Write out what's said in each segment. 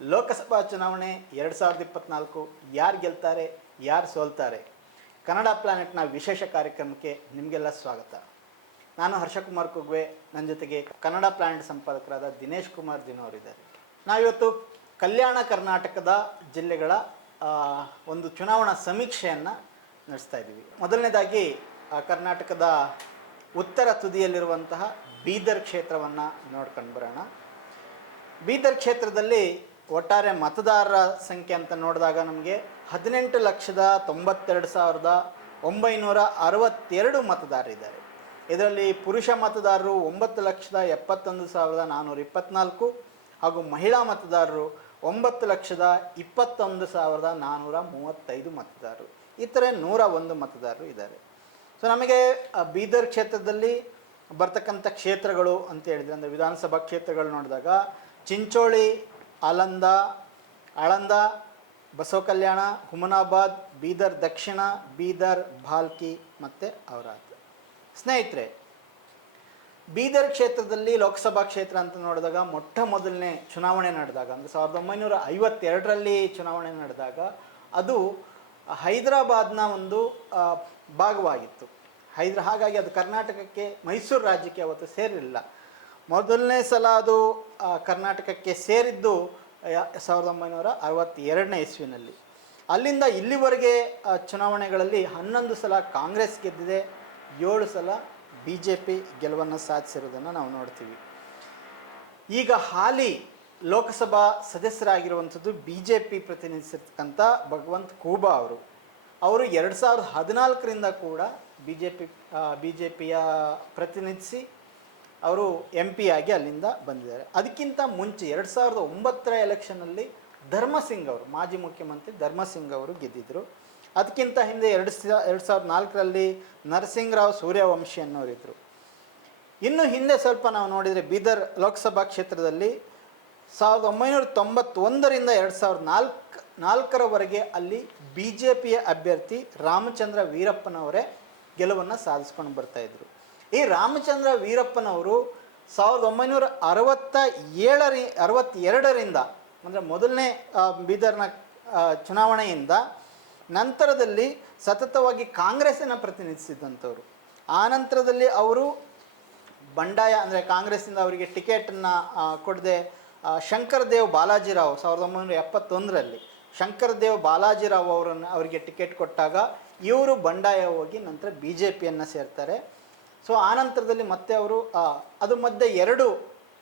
ಲೋಕಸಭಾ ಚುನಾವಣೆ 2024 ಯಾರು ಗೆಲ್ತಾರೆ ಯಾರು ಸೋಲ್ತಾರೆ ಕನ್ನಡ ಪ್ಲಾನೆಟ್ನ ವಿಶೇಷ ಕಾರ್ಯಕ್ರಮಕ್ಕೆ ನಿಮಗೆಲ್ಲ ಸ್ವಾಗತ. ನಾನು ಹರ್ಷಕುಮಾರ್ ಕುಗ್ವೆ, ನನ್ನ ಜೊತೆಗೆ ಕನ್ನಡ ಪ್ಲಾನೆಟ್ ಸಂಪಾದಕರಾದ ದಿನೇಶ್ ಕುಮಾರ್ ದಿನವರಿದ್ದಾರೆ. ನಾವಿವತ್ತು ಕಲ್ಯಾಣ ಕರ್ನಾಟಕದ ಜಿಲ್ಲೆಗಳ ಒಂದು ಚುನಾವಣಾ ಸಮೀಕ್ಷೆಯನ್ನು ನಡೆಸ್ತಾ ಇದ್ದೀವಿ. ಮೊದಲನೇದಾಗಿ ಕರ್ನಾಟಕದ ಉತ್ತರ ತುದಿಯಲ್ಲಿರುವಂತಹ ಬೀದರ್ ಕ್ಷೇತ್ರವನ್ನು ನೋಡ್ಕೊಂಡು ಬರೋಣ. ಬೀದರ್ ಕ್ಷೇತ್ರದಲ್ಲಿ ಒಟ್ಟಾರೆ ಮತದಾರರ ಸಂಖ್ಯೆ ಅಂತ ನೋಡಿದಾಗ ನಮಗೆ 18,92,962 ಮತದಾರರಿದ್ದಾರೆ. ಇದರಲ್ಲಿ ಪುರುಷ ಮತದಾರರು 9,71,424 ಹಾಗೂ ಮಹಿಳಾ ಮತದಾರರು 9,21,435 ಮತದಾರರು. ಇತರೆ 101 ಮತದಾರರು ಇದ್ದಾರೆ. ಸೊ ನಮಗೆ ಬೀದರ್ ಕ್ಷೇತ್ರದಲ್ಲಿ ಬರ್ತಕ್ಕಂಥ ಕ್ಷೇತ್ರಗಳು ಅಂತ ಹೇಳಿದರೆ, ಅಂದರೆ ವಿಧಾನಸಭಾ ಕ್ಷೇತ್ರಗಳು ನೋಡಿದಾಗ ಚಿಂಚೋಳಿ, ಆಳಂದ, ಬಸವ ಕಲ್ಯಾಣ, ಹುಮನಾಬಾದ್, ಬೀದರ್ ದಕ್ಷಿಣ, ಬೀದರ್, ಭಾಲ್ಕಿ ಮತ್ತು ಔರಾದ್. ಸ್ನೇಹಿತರೆ, ಬೀದರ್ ಕ್ಷೇತ್ರದಲ್ಲಿ ಲೋಕಸಭಾ ಕ್ಷೇತ್ರ ಅಂತ ನೋಡಿದಾಗ ಮೊಟ್ಟ ಮೊದಲನೇ ಚುನಾವಣೆ ನಡೆದಾಗ, ಅಂದರೆ 1952ರಲ್ಲಿ ಚುನಾವಣೆ ನಡೆದಾಗ ಅದು ಹೈದರಾಬಾದ್ನ ಒಂದು ಭಾಗವಾಗಿತ್ತು. ಹಾಗಾಗಿ ಅದು ಕರ್ನಾಟಕಕ್ಕೆ, ಮೈಸೂರು ರಾಜ್ಯಕ್ಕೆ ಅವತ್ತು ಸೇರಿರಲಿಲ್ಲ. ಮೊದಲನೇ ಸಲ ಅದು ಕರ್ನಾಟಕಕ್ಕೆ ಸೇರಿದ್ದು 1962ನೇ ಇಸ್ವಿನಲ್ಲಿ. ಅಲ್ಲಿಂದ ಇಲ್ಲಿವರೆಗೆ ಚುನಾವಣೆಗಳಲ್ಲಿ 11 ಸಲ ಕಾಂಗ್ರೆಸ್ ಗೆದ್ದಿದೆ, 7 ಸಲ BJP ಗೆಲುವನ್ನು ಸಾಧಿಸಿರೋದನ್ನು ನಾವು ನೋಡ್ತೀವಿ. ಈಗ ಹಾಲಿ ಲೋಕಸಭಾ ಸದಸ್ಯರಾಗಿರುವಂಥದ್ದು BJP ಪ್ರತಿನಿಧಿಸಿರ್ತಕ್ಕಂಥ ಭಗವಂತ್ ಖೂಬಾ ಅವರು 2014ರಿಂದ ಕೂಡ BJPಯ ಪ್ರತಿನಿಧಿಸಿ ಅವರು MP ಆಗಿ ಅಲ್ಲಿಂದ ಬಂದಿದ್ದಾರೆ. ಅದಕ್ಕಿಂತ ಮುಂಚೆ 2009ರ ಎಲೆಕ್ಷನ್ನಲ್ಲಿ ಧರ್ಮಸಿಂಗ್ ಅವರು, ಮಾಜಿ ಮುಖ್ಯಮಂತ್ರಿ ಧರ್ಮಸಿಂಗ್ ಅವರು ಗೆದ್ದಿದ್ದರು. ಅದಕ್ಕಿಂತ ಹಿಂದೆ 2004ರಲ್ಲಿ ನರಸಿಂಗರಾವ್ ಸೂರ್ಯವಂಶಿ ಅನ್ನೋರಿದ್ದರು. ಇನ್ನು ಹಿಂದೆ ಸ್ವಲ್ಪ ನಾವು ನೋಡಿದರೆ ಬೀದರ್ ಲೋಕಸಭಾ ಕ್ಷೇತ್ರದಲ್ಲಿ 1991ರಿಂದ 2004ರವರೆಗೆ ಅಲ್ಲಿ BJPಯ ಅಭ್ಯರ್ಥಿ ರಾಮಚಂದ್ರ ವೀರಪ್ಪನವರೇ ಗೆಲುವನ್ನು ಸಾಧಿಸ್ಕೊಂಡು ಬರ್ತಾಯಿದ್ರು. ಈ ರಾಮಚಂದ್ರ ವೀರಪ್ಪನವರು 1962ರಿಂದ, ಅಂದರೆ ಮೊದಲನೇ ಬೀದರ್ನ ಚುನಾವಣೆಯಿಂದ ನಂತರದಲ್ಲಿ ಸತತವಾಗಿ ಕಾಂಗ್ರೆಸ್ಸನ್ನು ಪ್ರತಿನಿಧಿಸಿದಂಥವ್ರು. ಆ ನಂತರದಲ್ಲಿ ಅವರು ಬಂಡಾಯ, ಅಂದರೆ ಕಾಂಗ್ರೆಸ್ಸಿಂದ ಅವರಿಗೆ ಟಿಕೆಟನ್ನು ಕೊಡದೆ ಶಂಕರದೇವ್ ಬಾಲಾಜಿರಾವ್ 1971ರಲ್ಲಿ ಶಂಕರದೇವ್ ಬಾಲಾಜಿರಾವ್ ಅವರಿಗೆ ಟಿಕೆಟ್ ಕೊಟ್ಟಾಗ ಇವರು ಬಂಡಾಯ ಹೋಗಿ ನಂತರ BJPಯನ್ನು ಸೇರ್ತಾರೆ. ಸೊ ಆ ನಂತರದಲ್ಲಿ ಮತ್ತೆ ಅವರು ಅದು ಮಧ್ಯೆ ಎರಡು,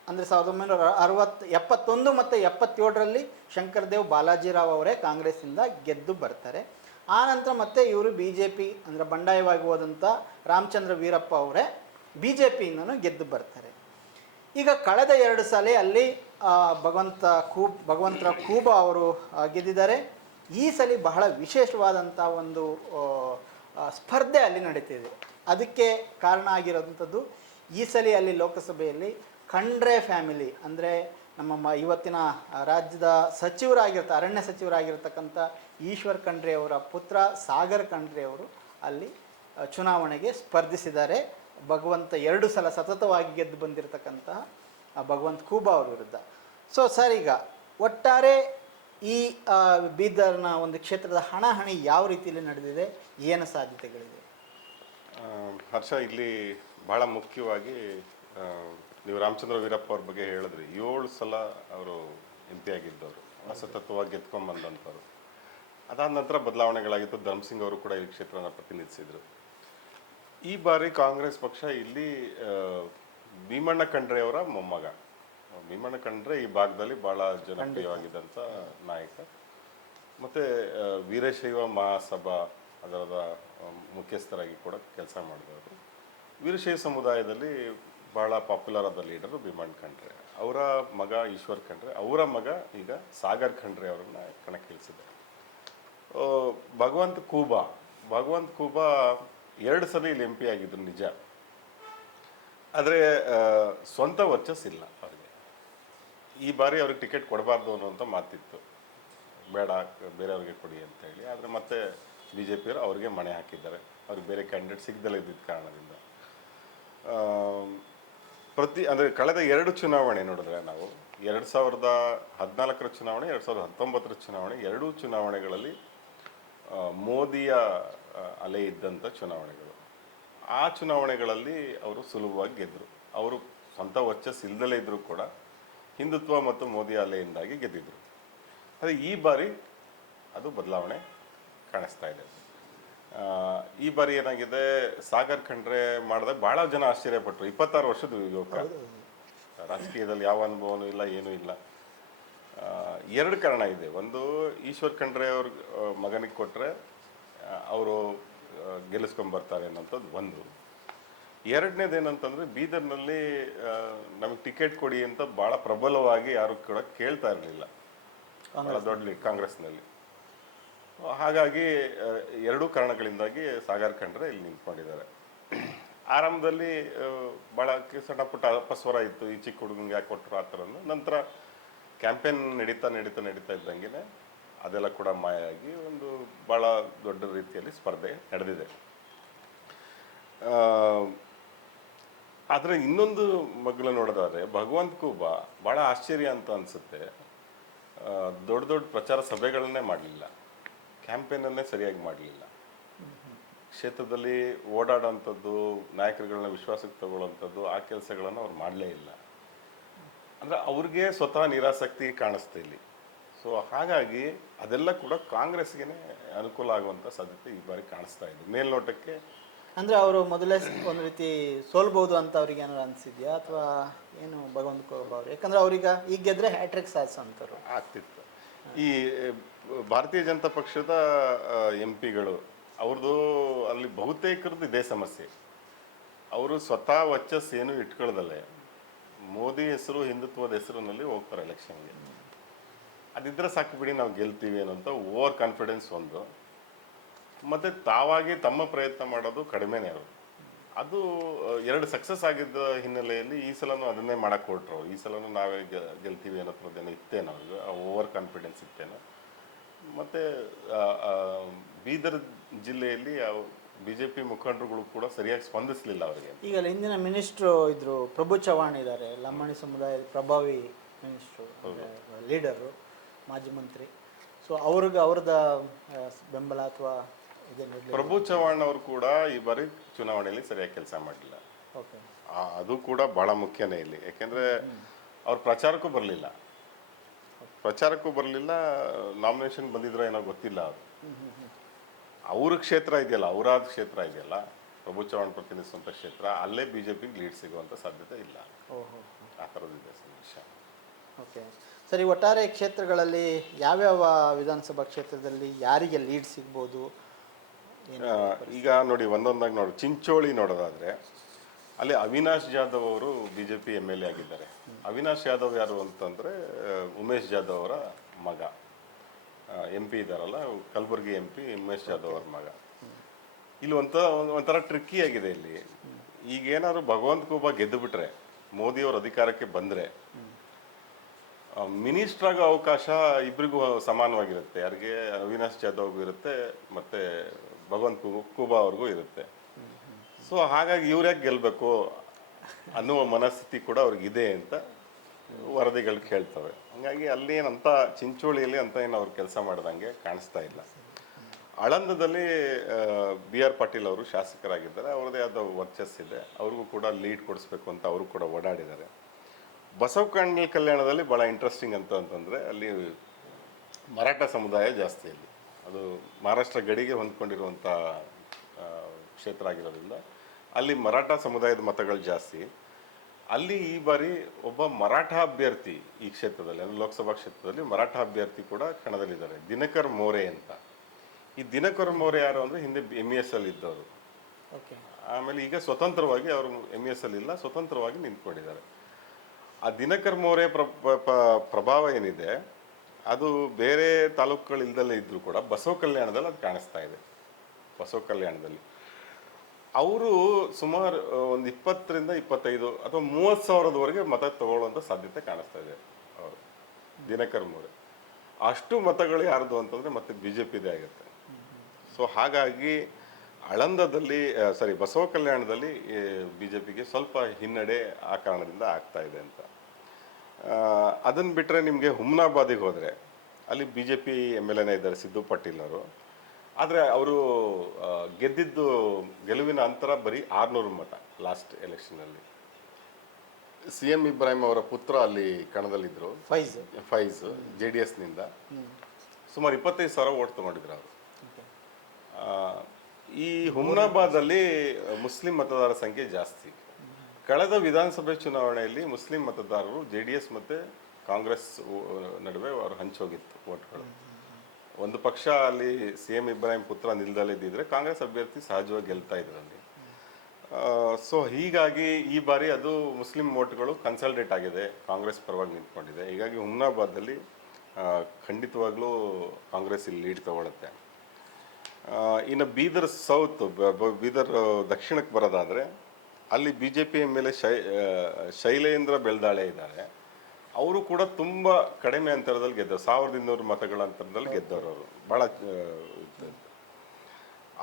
ಅಂದರೆ 1971 ಮತ್ತು 77ರಲ್ಲಿ ಶಂಕರದೇವ್ ಬಾಲಾಜಿರಾವ್ ಅವರೇ ಕಾಂಗ್ರೆಸ್ಸಿಂದ ಗೆದ್ದು ಬರ್ತಾರೆ. ಆ ನಂತರ ಮತ್ತೆ ಇವರು BJP, ಅಂದರೆ ಬಂಡಾಯವಾಗಿ ಹೋದಂಥ ರಾಮಚಂದ್ರ ವೀರಪ್ಪ ಅವರೇ BJPಯಿಂದನೂ ಗೆದ್ದು ಬರ್ತಾರೆ. ಈಗ ಕಳೆದ 2 ಸಲ ಅಲ್ಲಿ ಭಗವಂತರ ಖೂಬಾ ಅವರು ಗೆದ್ದಿದ್ದಾರೆ. ಈ ಸಲ ಬಹಳ ವಿಶೇಷವಾದಂಥ ಒಂದು ಸ್ಪರ್ಧೆ ಅಲ್ಲಿ ನಡೀತಿದೆ. ಅದಕ್ಕೆ ಕಾರಣ ಆಗಿರೋಂಥದ್ದು, ಈ ಸಲ ಅಲ್ಲಿ ಲೋಕಸಭೆಯಲ್ಲಿ ಖಂಡ್ರೆ ಫ್ಯಾಮಿಲಿ, ಅಂದರೆ ನಮ್ಮ ಇವತ್ತಿನ ರಾಜ್ಯದ ಅರಣ್ಯ ಸಚಿವರಾಗಿರ್ತಕ್ಕಂಥ ಈಶ್ವರ್ ಖಂಡ್ರೆ ಅವರ ಪುತ್ರ ಸಾಗರ್ ಖಂಡ್ರೆ ಅವರು ಅಲ್ಲಿ ಚುನಾವಣೆಗೆ ಸ್ಪರ್ಧಿಸಿದ್ದಾರೆ ಭಗವಂತ 2 ಸಲ ಸತತವಾಗಿ ಗೆದ್ದು ಬಂದಿರತಕ್ಕಂತಹ ಭಗವಂತ್ ಖೂಬಾ ಅವ್ರ ವಿರುದ್ಧ. ಸೊ ಸರ್, ಈಗ ಒಟ್ಟಾರೆ ಈ ಬೀದರ್ನ ಒಂದು ಕ್ಷೇತ್ರದ ಹಣಾಹಣಿ ಯಾವ ರೀತಿಯಲ್ಲಿ ನಡೆದಿದೆ, ಏನು ಸಾಧ್ಯತೆಗಳಿದೆ? ಹರ್ಷ, ಇಲ್ಲಿ ಬಹಳ ಮುಖ್ಯವಾಗಿ ನೀವು ರಾಮಚಂದ್ರ ವೀರಪ್ಪ ಅವ್ರ ಬಗ್ಗೆ ಹೇಳಿದ್ರಿ. 7 ಸಲ ಅವರು MP ಆಗಿದ್ದವರು, ಸತತವಾಗಿ ಗೆದ್ಕೊಂಡ್ಬಂದಂಥವ್ರು. ಅದಾದ ನಂತರ ಬದಲಾವಣೆಗಳಾಗಿತ್ತು. ಧರ್ಮಸಿಂಗ್ ಅವರು ಕೂಡ ಈ ಕ್ಷೇತ್ರನ ಪ್ರತಿನಿಧಿಸಿದರು. ಈ ಬಾರಿ ಕಾಂಗ್ರೆಸ್ ಪಕ್ಷ ಇಲ್ಲಿ ಭೀಮಣ್ಣ ಖಂಡ್ರೆ ಅವರ ಮೊಮ್ಮಗ. ಭೀಮಣ್ಣ ಖಂಡ್ರೆ ಈ ಭಾಗದಲ್ಲಿ ಭಾಳ ಜನಪ್ರಿಯವಾಗಿದ್ದಂಥ ನಾಯಕ. ಮತ್ತು ವೀರಶೈವ ಮಹಾಸಭಾ ಅದರದ ಮುಖ್ಯಸ್ಥರಾಗಿ ಕೂಡ ಕೆಲಸ ಮಾಡಿದವರು. ವೀರಶೈವ ಸಮುದಾಯದಲ್ಲಿ ಭಾಳ ಪಾಪ್ಯುಲರ್ ಆದ ಲೀಡರು ಭೀಮಣ್ಣ ಖಂಡ್ರೆ. ಅವರ ಮಗ ಈಶ್ವರ್ ಖಂಡ್ರೆ, ಅವರ ಮಗ ಈಗ ಸಾಗರ್ ಖಂಡ್ರೆ ಅವರನ್ನು ಕಣಕ್ಕಿಳಿಸಿದ್ದಾರೆ. ಭಗವಂತ್ ಖೂಬಾ 2 ಸಲ ಇಲ್ಲಿ MP ಆಗಿದ್ರು ನಿಜ. ಆದರೆ ಸ್ವಂತ ವರ್ಚಸ್ಸಿಲ್ಲ ಅವರಿಗೆ. ಈ ಬಾರಿ ಅವ್ರಿಗೆ ಟಿಕೆಟ್ ಕೊಡಬಾರ್ದು ಅನ್ನೋಂಥ ಮಾತಿತ್ತು, ಬೇಡ ಬೇರೆಯವ್ರಿಗೆ ಕೊಡಿ ಅಂತ ಹೇಳಿ. ಆದರೆ ಮತ್ತೆ BJPಯವರು ಅವ್ರಿಗೆ ಮಣೆ ಹಾಕಿದ್ದಾರೆ. ಅವ್ರಿಗೆ ಬೇರೆ ಕ್ಯಾಂಡಿಡೇಟ್ ಸಿಗದಲ್ಲೇ ಇದ್ದಿದ್ದ ಕಾರಣದಿಂದ. ಅಂದರೆ ಕಳೆದ 2 ಚುನಾವಣೆ ನೋಡಿದ್ರೆ ನಾವು 2014 ಚುನಾವಣೆ, 2019 ಚುನಾವಣೆ, ಎರಡೂ ಚುನಾವಣೆಗಳಲ್ಲಿ ಮೋದಿಯ ಅಲೆ ಇದ್ದಂಥ ಚುನಾವಣೆಗಳು. ಆ ಚುನಾವಣೆಗಳಲ್ಲಿ ಅವರು ಸುಲಭವಾಗಿ ಗೆದ್ದರು. ಅವರು ಸ್ವಂತ ವರ್ಚಸ್ಸು ಇಲ್ದಲೇ ಇದ್ದರೂ ಕೂಡ ಹಿಂದುತ್ವ ಮತ್ತು ಮೋದಿ ಅಲೆಯಿಂದಾಗಿ ಗೆದ್ದಿದ್ರು. ಆದರೆ ಈ ಬಾರಿ ಅದು ಬದಲಾವಣೆ ಕಾಣಿಸ್ತಾ ಇದೆ. ಈ ಬಾರಿ ಏನಾಗಿದೆ, ಸಾಗರ್ ಖಂಡ್ರೆ ಮಾಡಿದಾಗ ಭಾಳ ಜನ ಆಶ್ಚರ್ಯಪಟ್ಟರು. 26 ವರ್ಷದ ಯುವಕ, ರಾಜಕೀಯದಲ್ಲಿ ಯಾವ ಅನುಭವನೂ ಇಲ್ಲ, ಏನೂ ಇಲ್ಲ. ಎರಡು ಕಾರಣ ಇದೆ. ಒಂದು, ಈಶ್ವರ್ ಖಂಡ್ರೆ ಅವ್ರ ಮಗನಿಗೆ ಕೊಟ್ಟರೆ ಅವರು ಗೆಲ್ಲಿಸ್ಕೊಂಬರ್ತಾರೆ ಅನ್ನೋಂಥದ್ದು ಒಂದು. ಎರಡನೇದೇನಂತಂದರೆ, ಬೀದರ್ನಲ್ಲಿ ನಮಗೆ ಟಿಕೆಟ್ ಕೊಡಿ ಅಂತ ಭಾಳ ಪ್ರಬಲವಾಗಿ ಯಾರು ಕೂಡ ಕೇಳ್ತಾ ಇರಲಿಲ್ಲ, ಭಾಳ ದೊಡ್ಡ ಕಾಂಗ್ರೆಸ್ನಲ್ಲಿ. ಹಾಗಾಗಿ ಎರಡೂ ಕಾರಣಗಳಿಂದಾಗಿ ಸಾಗರ್ ಖಂಡ್ರೆ ಇಲ್ಲಿ ನಿಂತ್ಕೊಂಡಿದ್ದಾರೆ. ಆರಂಭದಲ್ಲಿ ಭಾಳ ಸಣ್ಣ ಪುಟ್ಟ ಅಪಸ್ವರ ಇತ್ತು, ಈ ಚಿಕ್ಕ ಹುಡುಗಂಗೆ ಯಾಕೆ ಕೊಟ್ಟರು ಆ ಥರದ್ದು. ನಂತರ ಕ್ಯಾಂಪೇನ್ ನಡೀತಾ ಇದ್ದಂಗೆ ಅದೆಲ್ಲ ಕೂಡ ಮಾಯ ಆಗಿ ಒಂದು ಭಾಳ ದೊಡ್ಡ ರೀತಿಯಲ್ಲಿ ಸ್ಪರ್ಧೆ ನಡೆದಿದೆ. ಆದರೆ ಇನ್ನೊಂದು ಮಗ್ಳು ನೋಡೋದಾದರೆ, ಭಗವಂತ ಖೂಬಾ ಭಾಳ ಆಶ್ಚರ್ಯ ಅಂತ ಅನಿಸುತ್ತೆ. ದೊಡ್ಡ ದೊಡ್ಡ ಪ್ರಚಾರ ಸಭೆಗಳನ್ನೇ ಮಾಡಲಿಲ್ಲ, ಕ್ಯಾಂಪೇನನ್ನೇ ಸರಿಯಾಗಿ ಮಾಡಲಿಲ್ಲ. ಕ್ಷೇತ್ರದಲ್ಲಿ ಓಡಾಡೋಂಥದ್ದು, ನಾಯಕರುಗಳನ್ನ ವಿಶ್ವಾಸಕ್ಕೆ ತಗೊಳ್ಳೋಂಥದ್ದು, ಆ ಕೆಲಸಗಳನ್ನು ಅವ್ರು ಮಾಡಲೇ ಇಲ್ಲ. ಅಂದರೆ ಅವ್ರಿಗೆ ಸ್ವತಃ ನಿರಾಸಕ್ತಿ ಕಾಣಿಸ್ತಾ ಇಲ್ಲಿ. ಸೊ ಹಾಗಾಗಿ ಅದೆಲ್ಲ ಕೂಡ ಕಾಂಗ್ರೆಸ್ಗೆ ಅನುಕೂಲ ಆಗುವಂಥ ಸಾಧ್ಯತೆ ಈ ಬಾರಿ ಕಾಣಿಸ್ತಾ ಇದೆ ಮೇಲ್ನೋಟಕ್ಕೆ. ಅಂದರೆ ಅವರು ಮೊದಲೇ ಒಂದು ರೀತಿ ಸೋಲ್ಬೋದು ಅಂತ ಅವ್ರಿಗೆ ಏನಾರು ಅನಿಸಿದ್ಯಾ, ಅಥವಾ ಏನು ಭಗವಂತ ಖೂಬಾ ಅವರು? ಯಾಕಂದರೆ ಅವ್ರೀಗ ಈಗ ಗೆದ್ರೆ ಹ್ಯಾಟ್ರಿಕ್ ಸಾಧಿಸೋಂಥವ್ರು ಆಗ್ತಿತ್ತು. ಈ ಭಾರತೀಯ ಜನತಾ ಪಕ್ಷದ ಎಂ ಪಿಗಳು ಅವ್ರದ್ದು ಅಲ್ಲಿ ಬಹುತೇಕರದ್ದು ಇದೇ ಸಮಸ್ಯೆ. ಅವರು ಸ್ವತಃ ವರ್ಚಸ್ಸು ಏನು ಇಟ್ಕೊಳ್ದಲ್ಲೇ ಮೋದಿ ಹೆಸರು, ಹಿಂದುತ್ವದ ಹೆಸರಿನಲ್ಲಿ ಹೋಗ್ತಾರೆ ಎಲೆಕ್ಷನ್ಗೆ. ಅದಿದ್ರೆ ಸಾಕು ಬಿಡಿ, ನಾವು ಗೆಲ್ತೀವಿ ಅನ್ನೋಂಥ ಓವರ್ ಕಾನ್ಫಿಡೆನ್ಸ್ ಒಂದು. ಮತ್ತು ತಾವಾಗಿ ತಮ್ಮ ಪ್ರಯತ್ನ ಮಾಡೋದು ಕಡಿಮೆನೇ ಅವರು. ಅದು ಎರಡು ಸಕ್ಸಸ್ ಆಗಿದ್ದ ಹಿನ್ನೆಲೆಯಲ್ಲಿ ಈ ಸಲನೂ ಅದನ್ನೇ ಮಾಡಕ್ಕೆ ಹೊರಟ್ರು. ಈ ಸಲನೂ ನಾವೇ ಗೆಲ್ತೀವಿ ಅನ್ನೋ ಥರದ್ದೇನೋ ಇತ್ತೇನೋ ಅವ್ರಿಗೆ, ಓವರ್ ಕಾನ್ಫಿಡೆನ್ಸ್ ಇತ್ತೇನೋ. ಮತ್ತು ಬೀದರ್ ಜಿಲ್ಲೆಯಲ್ಲಿ BJP ಮುಖಂಡರುಗಳು ಕೂಡ ಸರಿಯಾಗಿ ಸ್ಪಂದಿಸಲಿಲ್ಲ ಅವರಿಗೆ. ಈಗ ಹಿಂದಿನ ಮಿನಿಸ್ಟ್ರು ಇದ್ರು, ಪ್ರಭು ಚವ್ಹಾಣ್ ಇದ್ದಾರೆ, ಲಂಬಾಣಿ ಸಮುದಾಯದ ಪ್ರಭಾವಿ ಮಿನಿಸ್ಟ್ರು, ಲೀಡರು, ಮಾಜಿ ಮಂತ್ರಿ. ಸೊ ಅವ್ರದ್ದು ಬೆಂಬಲ ಅಥವಾ ಪ್ರಭು ಚವ್ಹಾಣ್ ಅವರು ಕೂಡ ಈ ಬಾರಿ ಚುನಾವಣೆಯಲ್ಲಿ ಸರಿಯಾಗಿ ಕೆಲಸ ಮಾಡಲಿಲ್ಲ. ಓಕೆ, ಅದು ಕೂಡ ಭಾಳ ಮುಖ್ಯನೇ ಇಲ್ಲಿ. ಯಾಕೆಂದರೆ ಅವ್ರು ಪ್ರಚಾರಕ್ಕೂ ಬರಲಿಲ್ಲ, ನಾಮಿನೇಷನ್ ಬಂದಿದ್ರೋ ಏನೋ ಗೊತ್ತಿಲ್ಲ. ಅವ್ರ ಕ್ಷೇತ್ರ ಇದೆಯಲ್ಲ, ಅವರಾದ ಕ್ಷೇತ್ರ ಇದೆಯಲ್ಲ, ಪ್ರಭು ಚವ್ಹಾಣ್ ಪ್ರತಿನಿಧಿಸುವಂಥ ಕ್ಷೇತ್ರ, ಅಲ್ಲೇ BJPಗೆ ಲೀಡ್ ಸಿಗುವಂಥ ಸಾಧ್ಯತೆ ಇಲ್ಲ. ಆ ಥರದ್ದಿದೆ ಸನ್ನಿವೇಶ. ಓಕೆ ಸರಿ, ಒಟ್ಟಾರೆ ಕ್ಷೇತ್ರಗಳಲ್ಲಿ ಯಾವ್ಯಾವ ವಿಧಾನಸಭಾ ಕ್ಷೇತ್ರದಲ್ಲಿ ಯಾರಿಗೆ ಲೀಡ್ ಸಿಗ್ಬೋದು? ಈಗ ನೋಡಿ, ಒಂದೊಂದಾಗಿ ನೋಡಿ. ಚಿಂಚೋಳಿ ನೋಡೋದಾದರೆ ಅಲ್ಲಿ ಅವಿನಾಶ್ ಜಾಧವ್ ಅವರು BJP MLA ಆಗಿದ್ದಾರೆ. ಅವಿನಾಶ್ ಯಾದವ್ ಯಾರು ಅಂತಂದರೆ ಉಮೇಶ್ ಜಾಧವ್ ಅವರ ಮಗ. MP ಇದ್ದಾರಲ್ಲ, ಕಲಬುರಗಿ MP ಉಮೇಶ್ ಜಾಧವ್ ಅವ್ರ ಮಗ. ಇಲ್ಲಿ ಒಂಥರ ಟ್ರಿಕ್ಕಿ ಆಗಿದೆ ಇಲ್ಲಿ. ಈಗೇನಾದ್ರು ಭಗವಂತ ಖೂಬಾ ಗೆದ್ದು ಬಿಟ್ರೆ, ಮೋದಿಯವ್ರ ಅಧಿಕಾರಕ್ಕೆ ಬಂದರೆ ಮಿನಿಸ್ಟರ್ ಆಗೋ ಅವಕಾಶ ಇಬ್ಬರಿಗೂ ಸಮಾನವಾಗಿರುತ್ತೆ. ಯಾರಿಗೆ? ಅವಿನಾಶ್ ಜಾಧವ್ಗೂ ಇರುತ್ತೆ, ಮತ್ತು ಭಗವಂತ ಖೂಬಾ ಅವ್ರಿಗೂ ಇರುತ್ತೆ. ಸೊ ಹಾಗಾಗಿ ಇವ್ರ್ಯಾಕೆ ಗೆಲ್ಲಬೇಕು ಅನ್ನುವ ಮನಸ್ಥಿತಿ ಕೂಡ ಅವ್ರಿಗಿದೆ ಅಂತ ವರದಿಗಳು ಕೇಳ್ತವೆ. ಹಾಗಾಗಿ ಅಲ್ಲೇನಂತ ಚಿಂಚೋಳಿಯಲ್ಲಿ ಅಂತ ಏನು ಅವ್ರು ಕೆಲಸ ಮಾಡ್ದಂಗೆ ಕಾಣಿಸ್ತಾ ಇಲ್ಲ. ಆಳಂದದಲ್ಲಿ BR ಪಾಟೀಲ್ ಅವರು ಶಾಸಕರಾಗಿದ್ದಾರೆ, ಅವ್ರದ್ದೇ ಆದ ವರ್ಚಸ್ಸಿದೆ, ಅವ್ರಿಗೂ ಕೂಡ ಲೀಡ್ ಕೊಡಿಸ್ಬೇಕು ಅಂತ ಅವರು ಕೂಡ ಓಡಾಡಿದ್ದಾರೆ. ಬಸವ ಕಲ್ಯಾಣದಲ್ಲಿ ಭಾಳ ಇಂಟ್ರೆಸ್ಟಿಂಗ್ ಅಂತಂದರೆ ಅಲ್ಲಿ ಮರಾಠ ಸಮುದಾಯ ಜಾಸ್ತಿ. ಅಲ್ಲಿ ಅದು ಮಹಾರಾಷ್ಟ್ರ ಗಡಿಗೆ ಹೊಂದ್ಕೊಂಡಿರುವಂಥ ಕ್ಷೇತ್ರ ಆಗಿರೋದ್ರಿಂದ ಅಲ್ಲಿ ಮರಾಠ ಸಮುದಾಯದ ಮತಗಳು ಜಾಸ್ತಿ. ಅಲ್ಲಿ ಈ ಬಾರಿ ಒಬ್ಬ ಮರಾಠ ಅಭ್ಯರ್ಥಿ ಈ ಕ್ಷೇತ್ರದಲ್ಲಿ, ಅಂದರೆ ಲೋಕಸಭಾ ಕ್ಷೇತ್ರದಲ್ಲಿ ಮರಾಠ ಅಭ್ಯರ್ಥಿ ಕೂಡ ಕಣದಲ್ಲಿದ್ದಾರೆ, ದಿನಕರ್ ಮೋರೆ ಅಂತ. ಈ ದಿನಕರ್ ಮೋರೆ ಯಾರು ಅಂದರೆ ಹಿಂದೆ MES ಅಲ್ಲಿ ಇದ್ದವರು. ಆಮೇಲೆ ಈಗ ಸ್ವತಂತ್ರವಾಗಿ ಅವರು MES ಅಲ್ಲಿ ಇಲ್ಲ, ಸ್ವತಂತ್ರವಾಗಿ ನಿಂತ್ಕೊಂಡಿದ್ದಾರೆ. ಆ ದಿನಕರ್ ಮೋರೆ ಪ್ರಭಾವ ಏನಿದೆ ಅದು ಬೇರೆ ತಾಲೂಕುಗಳಿಲ್ದಲ್ಲೇ ಇದ್ದರೂ ಕೂಡ ಬಸವ ಕಲ್ಯಾಣದಲ್ಲಿ ಅದು ಕಾಣಿಸ್ತಾ ಇದೆ. ಬಸವ ಕಲ್ಯಾಣದಲ್ಲಿ ಅವರು ಸುಮಾರು ಒಂದು 20ರಿಂದ 25 ಅಥವಾ 30,000ದವರೆಗೆ ಮತ ತಗೊಳ್ಳುವಂಥ ಸಾಧ್ಯತೆ ಕಾಣಿಸ್ತಾ ಇದೆ ಅವರು, ದಿನಕರ್ ಮೋರೆ. ಅಷ್ಟು ಮತಗಳು ಯಾರ್ದು ಅಂತಂದರೆ ಮತ್ತೆ BJPದೇ ಆಗುತ್ತೆ. ಸೊ ಹಾಗಾಗಿ ಆಳಂದದಲ್ಲಿ ಬಸವ ಕಲ್ಯಾಣದಲ್ಲಿ BJPಗೆ ಸ್ವಲ್ಪ ಹಿನ್ನಡೆ ಆ ಕಾರಣದಿಂದ ಆಗ್ತಾ ಇದೆ ಅಂತ. ಅದನ್ನು ಬಿಟ್ಟರೆ ನಿಮಗೆ ಹುಮ್ನಾಬಾದಿಗೆ ಹೋದರೆ ಅಲ್ಲಿ B J P M L ಎನೇ ಇದ್ದಾರೆ ಸಿದ್ದು ಪಾಟೀಲ್ ಅವರು. ಆದರೆ ಅವರು ಗೆದ್ದಿದ್ದು ಗೆಲುವಿನ ಅಂತರ ಬರೀ 600 ಮತ ಲಾಸ್ಟ್ ಎಲೆಕ್ಷನಲ್ಲಿ. ಸಿ ಎಂ ಇಬ್ರಾಹಿಂ ಅವರ ಪುತ್ರ ಅಲ್ಲಿ ಕಣದಲ್ಲಿದ್ದರು, ಫೈಜ್ JDSನಿಂದ ಸುಮಾರು 25,000 ಓಟ್ ತೊಗೊಂಡಿದ್ರು ಅವರು. ಈ ಹುಮ್ನಾಬಾದಲ್ಲಿ ಮುಸ್ಲಿಂ ಮತದಾರರ ಸಂಖ್ಯೆ ಜಾಸ್ತಿ. ಕಳೆದ ವಿಧಾನಸಭೆ ಚುನಾವಣೆಯಲ್ಲಿ ಮುಸ್ಲಿಂ ಮತದಾರರು JDS ಮತ್ತು ಕಾಂಗ್ರೆಸ್ ನಡುವೆ ಅವರು ಹಂಚೋಗಿತ್ತು ಓಟ್ಗಳು. ಒಂದು ಪಕ್ಷ ಅಲ್ಲಿ ಸಿ ಎಂ ಇಬ್ರಾಹಿಂ ಪುತ್ರ ನಿಲ್ದಲ್ಲಿದ್ದಿದ್ರೆ ಕಾಂಗ್ರೆಸ್ ಅಭ್ಯರ್ಥಿ ಸಹಜವಾಗಿ ಗೆಲ್ತಾ ಇದ್ರು ಅಲ್ಲಿ. ಸೊ ಹೀಗಾಗಿ ಈ ಬಾರಿ ಅದು ಮುಸ್ಲಿಂ ಓಟ್ಗಳು ಕನ್ಸಲ್ಟೇಟ್ ಆಗಿದೆ, ಕಾಂಗ್ರೆಸ್ ಪರವಾಗಿ ನಿಂತ್ಕೊಂಡಿದೆ. ಹೀಗಾಗಿ ಹುಮ್ನಾಬಾದಲ್ಲಿ ಖಂಡಿತವಾಗ್ಲೂ ಕಾಂಗ್ರೆಸ್ ಇಲ್ಲಿ ಲೀಡ್ ತಗೊಳುತ್ತೆ. ಇನ್ನು ಬೀದರ್ ಸೌತ್, ಬೀದರ್ ದಕ್ಷಿಣಕ್ಕೆ ಬರೋದಾದರೆ ಅಲ್ಲಿ ಬಿ ಜೆ ಪಿ ಮೇಲೆ ಶೈಲೇಂದ್ರ ಬೆಳ್ದಾಳೆ ಇದ್ದಾರೆ. ಅವರು ಕೂಡ ತುಂಬ ಕಡಿಮೆ ಅಂತರದಲ್ಲಿ ಗೆದ್ದವರು, 1200 ಮತಗಳ ಅಂತರದಲ್ಲಿ ಗೆದ್ದವರು ಅವರು. ಭಾಳ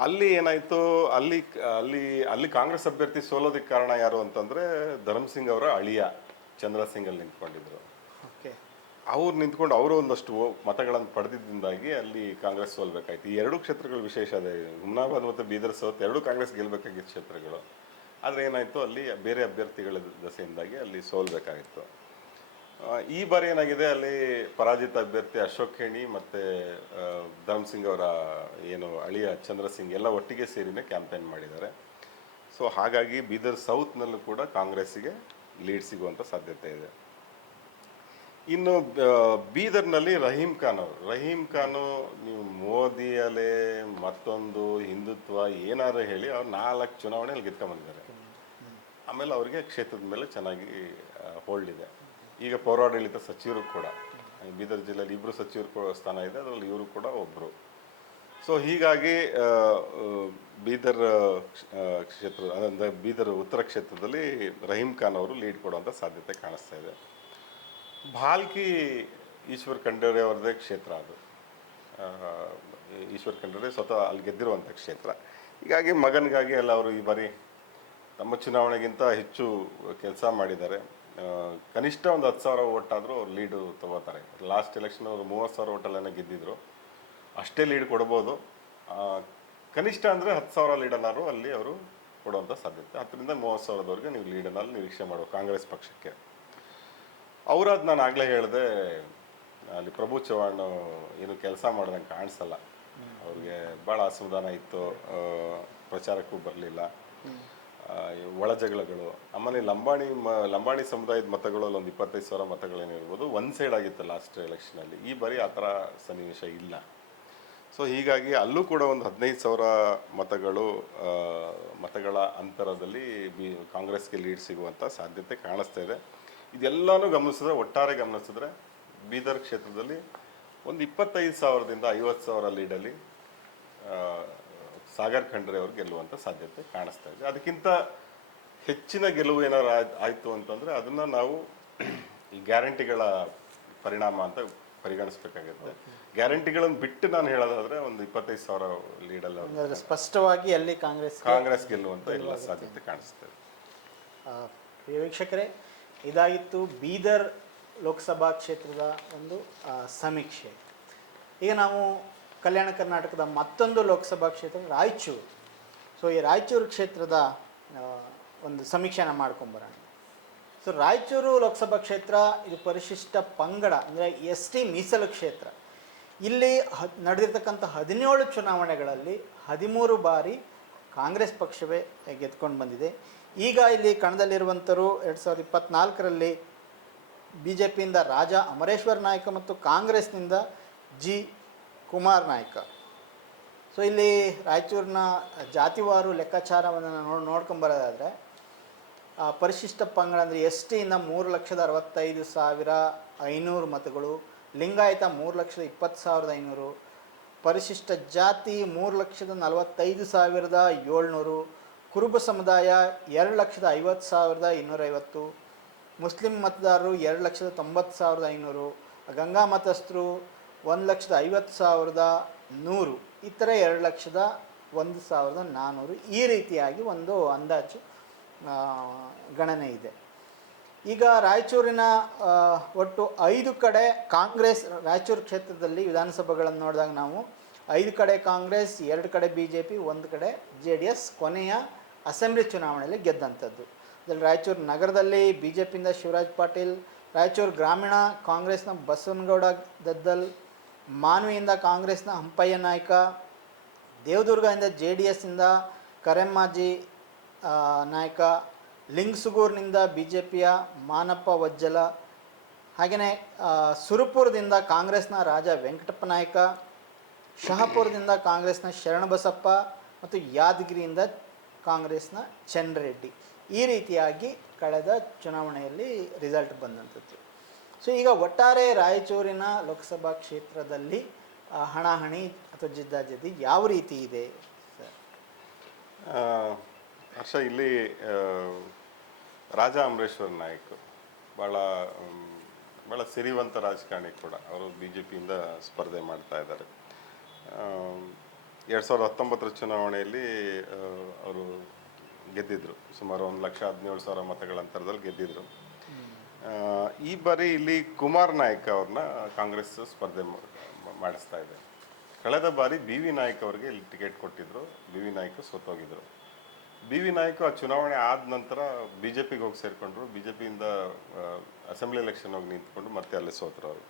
ಅಲ್ಲಿ ಏನಾಯಿತು, ಅಲ್ಲಿ ಅಲ್ಲಿ ಅಲ್ಲಿ ಕಾಂಗ್ರೆಸ್ ಅಭ್ಯರ್ಥಿ ಸೋಲೋದಕ್ಕೆ ಕಾರಣ ಯಾರು ಅಂತಂದರೆ ಧರ್ಮಸಿಂಗ್ ಅವರ ಅಳಿಯ ಚಂದ್ರಸಿಂಗ್ ಅಲ್ಲಿ ನಿಂತ್ಕೊಂಡಿದ್ರು. ಅವ್ರು ನಿಂತ್ಕೊಂಡು ಅವರು ಒಂದಷ್ಟು ಮತಗಳನ್ನು ಪಡೆದಿದ್ದಾಗಿ ಅಲ್ಲಿ ಕಾಂಗ್ರೆಸ್ ಸೋಲ್ಬೇಕಾಯ್ತು. ಈ ಎರಡೂ ಕ್ಷೇತ್ರಗಳು ವಿಶೇಷ ಅದೇ, ಹುಮ್ನಾಬಾದ್ ಮತ್ತು ಬೀದರ್ ಸೌತ್ ಎರಡೂ ಕಾಂಗ್ರೆಸ್ ಗೆಲ್ಲಬೇಕಾಗಿದ್ದ ಕ್ಷೇತ್ರಗಳು. ಆದರೆ ಏನಾಯಿತು, ಅಲ್ಲಿ ಬೇರೆ ಅಭ್ಯರ್ಥಿಗಳ ದಸೆಯಿಂದಾಗಿ ಅಲ್ಲಿ ಸೋಲ್ಬೇಕಾಗಿತ್ತು. ಈ ಬಾರಿ ಏನಾಗಿದೆ, ಅಲ್ಲಿ ಪರಾಜಿತ ಅಭ್ಯರ್ಥಿ ಅಶೋಕ್ ಖೇಣಿ ಮತ್ತು ಧರ್ಮಸಿಂಗ್ ಅವರ ಏನು ಅಳಿಯ ಚಂದ್ರಸಿಂಗ್ ಎಲ್ಲ ಒಟ್ಟಿಗೆ ಸೇರಿನೇ ಕ್ಯಾಂಪೇನ್ ಮಾಡಿದ್ದಾರೆ. ಸೊ ಹಾಗಾಗಿ ಬೀದರ್ ಸೌತ್ನಲ್ಲೂ ಕೂಡ ಕಾಂಗ್ರೆಸ್ಸಿಗೆ ಲೀಡ್ ಸಿಗುವಂಥ ಸಾಧ್ಯತೆ ಇದೆ. ಇನ್ನು ಬೀದರ್ನಲ್ಲಿ ರಹೀಂ ಖಾನು ನೀವು ಮೋದಿ ಅಲೆ ಮತ್ತೊಂದು ಹಿಂದುತ್ವ ಏನಾದ್ರು ಹೇಳಿ ಅವ್ರು 4 ಚುನಾವಣೆಯಲ್ಲಿ ಗೆದ್ಕೊಂಡ್ಬಂದಿದ್ದಾರೆ. ಆಮೇಲೆ ಅವರಿಗೆ ಕ್ಷೇತ್ರದ ಮೇಲೆ ಚೆನ್ನಾಗಿ ಹೋಲ್ಡ್ ಇದೆ. ಈಗ ಪೌರಾಡಳಿತ ಸಚಿವರು ಕೂಡ ಬೀದರ್ ಜಿಲ್ಲೆಯಲ್ಲಿ 2 ಸಚಿವರು ಸ್ಥಾನ ಇದೆ, ಅದರಲ್ಲಿ ಇವರು ಕೂಡ ಒಬ್ಬರು. ಸೊ ಹೀಗಾಗಿ ಬೀದರ್ ಕ್ಷೇತ್ರ ಅಂದರೆ ಬೀದರ್ ಉತ್ತರ ಕ್ಷೇತ್ರದಲ್ಲಿ ರಹೀಂ ಖಾನ್ ಅವರು ಲೀಡ್ ಕೊಡುವಂಥ ಸಾಧ್ಯತೆ ಕಾಣಿಸ್ತಾ ಇದೆ. ಭಾಲ್ಕಿ ಈಶ್ವರ್ ಖಂಡ್ರೆ ಅವರದೇ ಕ್ಷೇತ್ರ ಅದು. ಈಶ್ವರ್ ಖಂಡ್ರೆ ಸ್ವತಃ ಅಲ್ಲಿ ಗೆದ್ದಿರುವಂಥ ಕ್ಷೇತ್ರ. ಹೀಗಾಗಿ ಮಗನಿಗಾಗಿ ಎಲ್ಲ ಅವರು ಈ ಬಾರಿ ತಮ್ಮ ಚುನಾವಣೆಗಿಂತ ಹೆಚ್ಚು ಕೆಲಸ ಮಾಡಿದ್ದಾರೆ. ಕನಿಷ್ಠ ಒಂದು 10,000 ಓಟ್ ಆದರೂ ಅವ್ರು ಲೀಡು ತಗೋತಾರೆ. ಲಾಸ್ಟ್ ಎಲೆಕ್ಷನ್ ಅವರು 30,000 ಓಟಲ್ಲೇನೋ ಗೆದ್ದಿದ್ರು, ಅಷ್ಟೇ ಲೀಡ್ ಕೊಡ್ಬೋದು. ಕನಿಷ್ಠ ಅಂದರೆ 10,000 ಲೀಡನ್ನಾರು ಅಲ್ಲಿ ಅವರು ಕೊಡುವಂಥ ಸಾಧ್ಯತೆ. 10ರಿಂದ 30,000ದವರೆಗೆ ನೀವು ಲೀಡನ್ನಲ್ಲಿ ನಿರೀಕ್ಷೆ ಮಾಡುವ ಕಾಂಗ್ರೆಸ್ ಪಕ್ಷಕ್ಕೆ. ಅವರದ್ದು ನಾನು ಆಗಲೇ ಹೇಳಿದೆ, ಅಲ್ಲಿ ಪ್ರಭು ಚವ್ಹಾಣ್ ಏನು ಕೆಲಸ ಮಾಡ್ದಂಗೆ ಕಾಣಿಸಲ್ಲ. ಅವ್ರಿಗೆ ಭಾಳ ಅಸಮಾಧಾನ ಇತ್ತು, ಪ್ರಚಾರಕ್ಕೂ ಬರಲಿಲ್ಲ, ಒಳ ಜಗಳಗಳು. ಆಮೇಲೆ ಲಂಬಾಣಿ ಸಮುದಾಯದ ಮತಗಳು ಒಂದು 25,000 ಮತಗಳೇನಿರ್ಬೋದು, ಒನ್ ಸೈಡ್ ಆಗಿತ್ತು ಲಾಸ್ಟ್ ಎಲೆಕ್ಷನಲ್ಲಿ. ಈ ಬಾರಿ ಆ ಥರ ಸನ್ನಿವೇಶ ಇಲ್ಲ. ಸೊ ಹೀಗಾಗಿ ಅಲ್ಲೂ ಕೂಡ ಒಂದು 15,000 ಮತಗಳ ಅಂತರದಲ್ಲಿ ಕಾಂಗ್ರೆಸ್ಗೆ ಲೀಡ್ ಸಿಗುವಂಥ ಸಾಧ್ಯತೆ ಕಾಣಿಸ್ತಾ ಇದೆ. ಇದೆಲ್ಲನೂ ಒಟ್ಟಾರೆ ಗಮನಿಸಿದ್ರೆ ಬೀದರ್ ಕ್ಷೇತ್ರದಲ್ಲಿ ಒಂದು 25,000ದಿಂದ 50,000 ಲೀಡಲ್ಲಿ ಸಾಗರ್ ಖಂಡ್ರೆ ಅವರು ಗೆಲ್ಲುವಂಥ ಸಾಧ್ಯತೆ ಕಾಣಿಸ್ತಾ ಇದೆ. ಅದಕ್ಕಿಂತ ಹೆಚ್ಚಿನ ಗೆಲುವು ಏನಾರು ಆಯಿತು ಅಂತಂದರೆ ಅದನ್ನು ನಾವು ಈ ಗ್ಯಾರಂಟಿಗಳ ಪರಿಣಾಮ ಅಂತ ಪರಿಗಣಿಸ್ಬೇಕಾಗುತ್ತೆ. ಗ್ಯಾರಂಟಿಗಳನ್ನು ಬಿಟ್ಟು ನಾನು ಹೇಳೋದಾದರೆ ಒಂದು 25,000 ಲೀಡಲ್ಲಿ ಸ್ಪಷ್ಟವಾಗಿ ಅಲ್ಲಿ ಕಾಂಗ್ರೆಸ್ ಗೆಲ್ಲುವಂಥ ಎಲ್ಲ ಸಾಧ್ಯತೆ ಕಾಣಿಸ್ತದೆ. ಪ್ರಿಯ ವೀಕ್ಷಕರೇ, ಇದಾಗಿತ್ತು ಬೀದರ್ ಲೋಕಸಭಾ ಕ್ಷೇತ್ರದ ಒಂದು ಸಮೀಕ್ಷೆ. ಈಗ ನಾವು ಕಲ್ಯಾಣ ಕರ್ನಾಟಕದ ಮತ್ತೊಂದು ಲೋಕಸಭಾ ಕ್ಷೇತ್ರ ರಾಯಚೂರು. ಸೊ ಈ ರಾಯಚೂರು ಕ್ಷೇತ್ರದ ಒಂದು ಸಮೀಕ್ಷೆನ ಮಾಡ್ಕೊಂಬರೋಣ. ಸೊ ರಾಯಚೂರು ಲೋಕಸಭಾ ಕ್ಷೇತ್ರ ಇದು ಪರಿಶಿಷ್ಟ ಪಂಗಡ ಅಂದರೆ ST ಮೀಸಲು ಕ್ಷೇತ್ರ. ಇಲ್ಲಿ ನಡೆದಿರ್ತಕ್ಕಂಥ 17 ಚುನಾವಣೆಗಳಲ್ಲಿ 13 ಬಾರಿ ಕಾಂಗ್ರೆಸ್ ಪಕ್ಷವೇ ಗೆದ್ಕೊಂಡು ಬಂದಿದೆ. ಈಗ ಇಲ್ಲಿ ಕಣದಲ್ಲಿರುವಂಥವರು 2024ರಲ್ಲಿ BJPಯಿಂದ ರಾಜಾ ಅಮರೇಶ್ವರ್ ನಾಯ್ಕ ಮತ್ತು ಕಾಂಗ್ರೆಸ್ನಿಂದ G. ಕುಮಾರ್ ನಾಯ್ಕ. ಸೊ ಇಲ್ಲಿ ರಾಯಚೂರಿನ ಜಾತಿವಾರು ಲೆಕ್ಕಾಚಾರವನ್ನು ನೋಡ್ಕೊಂಬರೋದಾದರೆ ಪರಿಶಿಷ್ಟ ಪಂಗಡ ಅಂದರೆ STಯಿಂದ 3,65,500 ಮತಗಳು, ಲಿಂಗಾಯತ 3,20,500, ಪರಿಶಿಷ್ಟ ಜಾತಿ 3,45,700, ಕುರುಬ ಸಮುದಾಯ 2,50,250, ಮುಸ್ಲಿಂ ಮತದಾರರು 2,90,500, ಗಂಗಾ ಮತಸ್ಥರು 1,50,100, ಇತರ 2,01,400. ಈ ರೀತಿಯಾಗಿ ಒಂದು ಅಂದಾಜು ಗಣನೆ ಇದೆ. ಈಗ ರಾಯಚೂರಿನ ಒಟ್ಟು 5 ಕಡೆ ಕಾಂಗ್ರೆಸ್, ರಾಯಚೂರು ಕ್ಷೇತ್ರದಲ್ಲಿ ವಿಧಾನಸಭೆಗಳನ್ನು ನೋಡಿದಾಗ ನಾವು 5 ಕಡೆ ಕಾಂಗ್ರೆಸ್, 2 ಕಡೆ ಬಿ ಜೆ ಪಿ, 1 ಕಡೆ ಜೆ ಡಿ ಎಸ್ ಕೊನೆಯ ಅಸೆಂಬ್ಲಿ ಚುನಾವಣೆಯಲ್ಲಿ ಗೆದ್ದಂಥದ್ದು. ಇದರಲ್ಲಿ ರಾಯಚೂರು ನಗರದಲ್ಲಿ ಬಿ ಜೆ ಪಿಯಿಂದ ಶಿವರಾಜ್ ಪಾಟೀಲ್, ರಾಯಚೂರು ಗ್ರಾಮೀಣ ಕಾಂಗ್ರೆಸ್ನ ಬಸವನಗೌಡ ದದ್ದಲ್, ಮಾನ್ವಿಯಿಂದ ಕಾಂಗ್ರೆಸ್ನ ಹಂಪಯ್ಯ ನಾಯ್ಕ, ದೇವದುರ್ಗದಿಂದ ಜೆ ಡಿ ಎಸ್ಸಿಂದ ಕರೆಮ್ಮಾಜಿ ನಾಯ್ಕ, ಲಿಂಗಸುಗೂರಿನಿಂದ ಬಿ ಜೆ ಪಿಯ ಮಾನಪ್ಪ ವಜ್ಜಲ, ಹಾಗೆಯೇ ಸುರಪುರದಿಂದ ಕಾಂಗ್ರೆಸ್ನ ರಾಜ ವೆಂಕಟಪ್ಪ ನಾಯ್ಕ, ಶಹಾಪುರದಿಂದ ಕಾಂಗ್ರೆಸ್ನ ಶರಣಬಸಪ್ಪ ಮತ್ತು ಯಾದಗಿರಿಯಿಂದ ಕಾಂಗ್ರೆಸ್ನ ಚಂದ್ರೆಡ್ಡಿ. ಈ ರೀತಿಯಾಗಿ ಕಳೆದ ಚುನಾವಣೆಯಲ್ಲಿ ರಿಸಲ್ಟ್ ಬಂದಂಥದ್ದು. ಸೊ ಈಗ ಒಟ್ಟಾರೆ ರಾಯಚೂರಿನ ಲೋಕಸಭಾ ಕ್ಷೇತ್ರದಲ್ಲಿ ಹಣಾಹಣಿ ಅಥವಾ ಜಿದ್ದಾಜಿದ್ದಿ ಯಾವ ರೀತಿ ಇದೆ ಸರ್? ಹರ್ಷ, ಇಲ್ಲಿ ರಾಜಾ ಅಮರೇಶ್ವರ್ ನಾಯ್ಕ್ ಭಾಳ ಸಿರಿವಂತ ರಾಜಕಾರಣಿ ಕೂಡ. ಅವರು ಬಿ ಜೆ ಪಿಯಿಂದ ಸ್ಪರ್ಧೆ ಮಾಡ್ತಾ ಇದ್ದಾರೆ. 2019 ಚುನಾವಣೆಯಲ್ಲಿ ಅವರು ಗೆದ್ದಿದ್ರು. ಸುಮಾರು 1,17,000 ಮತಗಳ ಅಂತರದಲ್ಲಿ ಗೆದ್ದಿದ್ರು. ಈ ಬಾರಿ ಇಲ್ಲಿ ಕುಮಾರ್ ನಾಯ್ಕ್ ಅವ್ರನ್ನ ಕಾಂಗ್ರೆಸ್ ಸ್ಪರ್ಧೆ ಮಾಡಿಸ್ತಾ ಇದೆ. ಕಳೆದ ಬಾರಿ ಬಿ ವಿ ನಾಯ್ಕ್ ಅವರಿಗೆ ಇಲ್ಲಿ ಟಿಕೆಟ್ ಕೊಟ್ಟಿದ್ರು. ಬಿ ವಿ ನಾಯ್ಕ್ ಸೋತೋಗಿದ್ರು. ಬಿ ವಿ ನಾಯ್ಕ್ ಆ ಚುನಾವಣೆ ಆದ ನಂತರ ಬಿ ಜೆ ಪಿಗೆ ಹೋಗಿ ಸೇರಿಕೊಂಡ್ರು. ಬಿ ಜೆ ಪಿಯಿಂದ ಅಸೆಂಬ್ಲಿ ಎಲೆಕ್ಷನ್ ಹೋಗಿ ನಿಂತ್ಕೊಂಡು ಮತ್ತೆ ಅಲ್ಲಿ ಸೋತರು ಅವರು.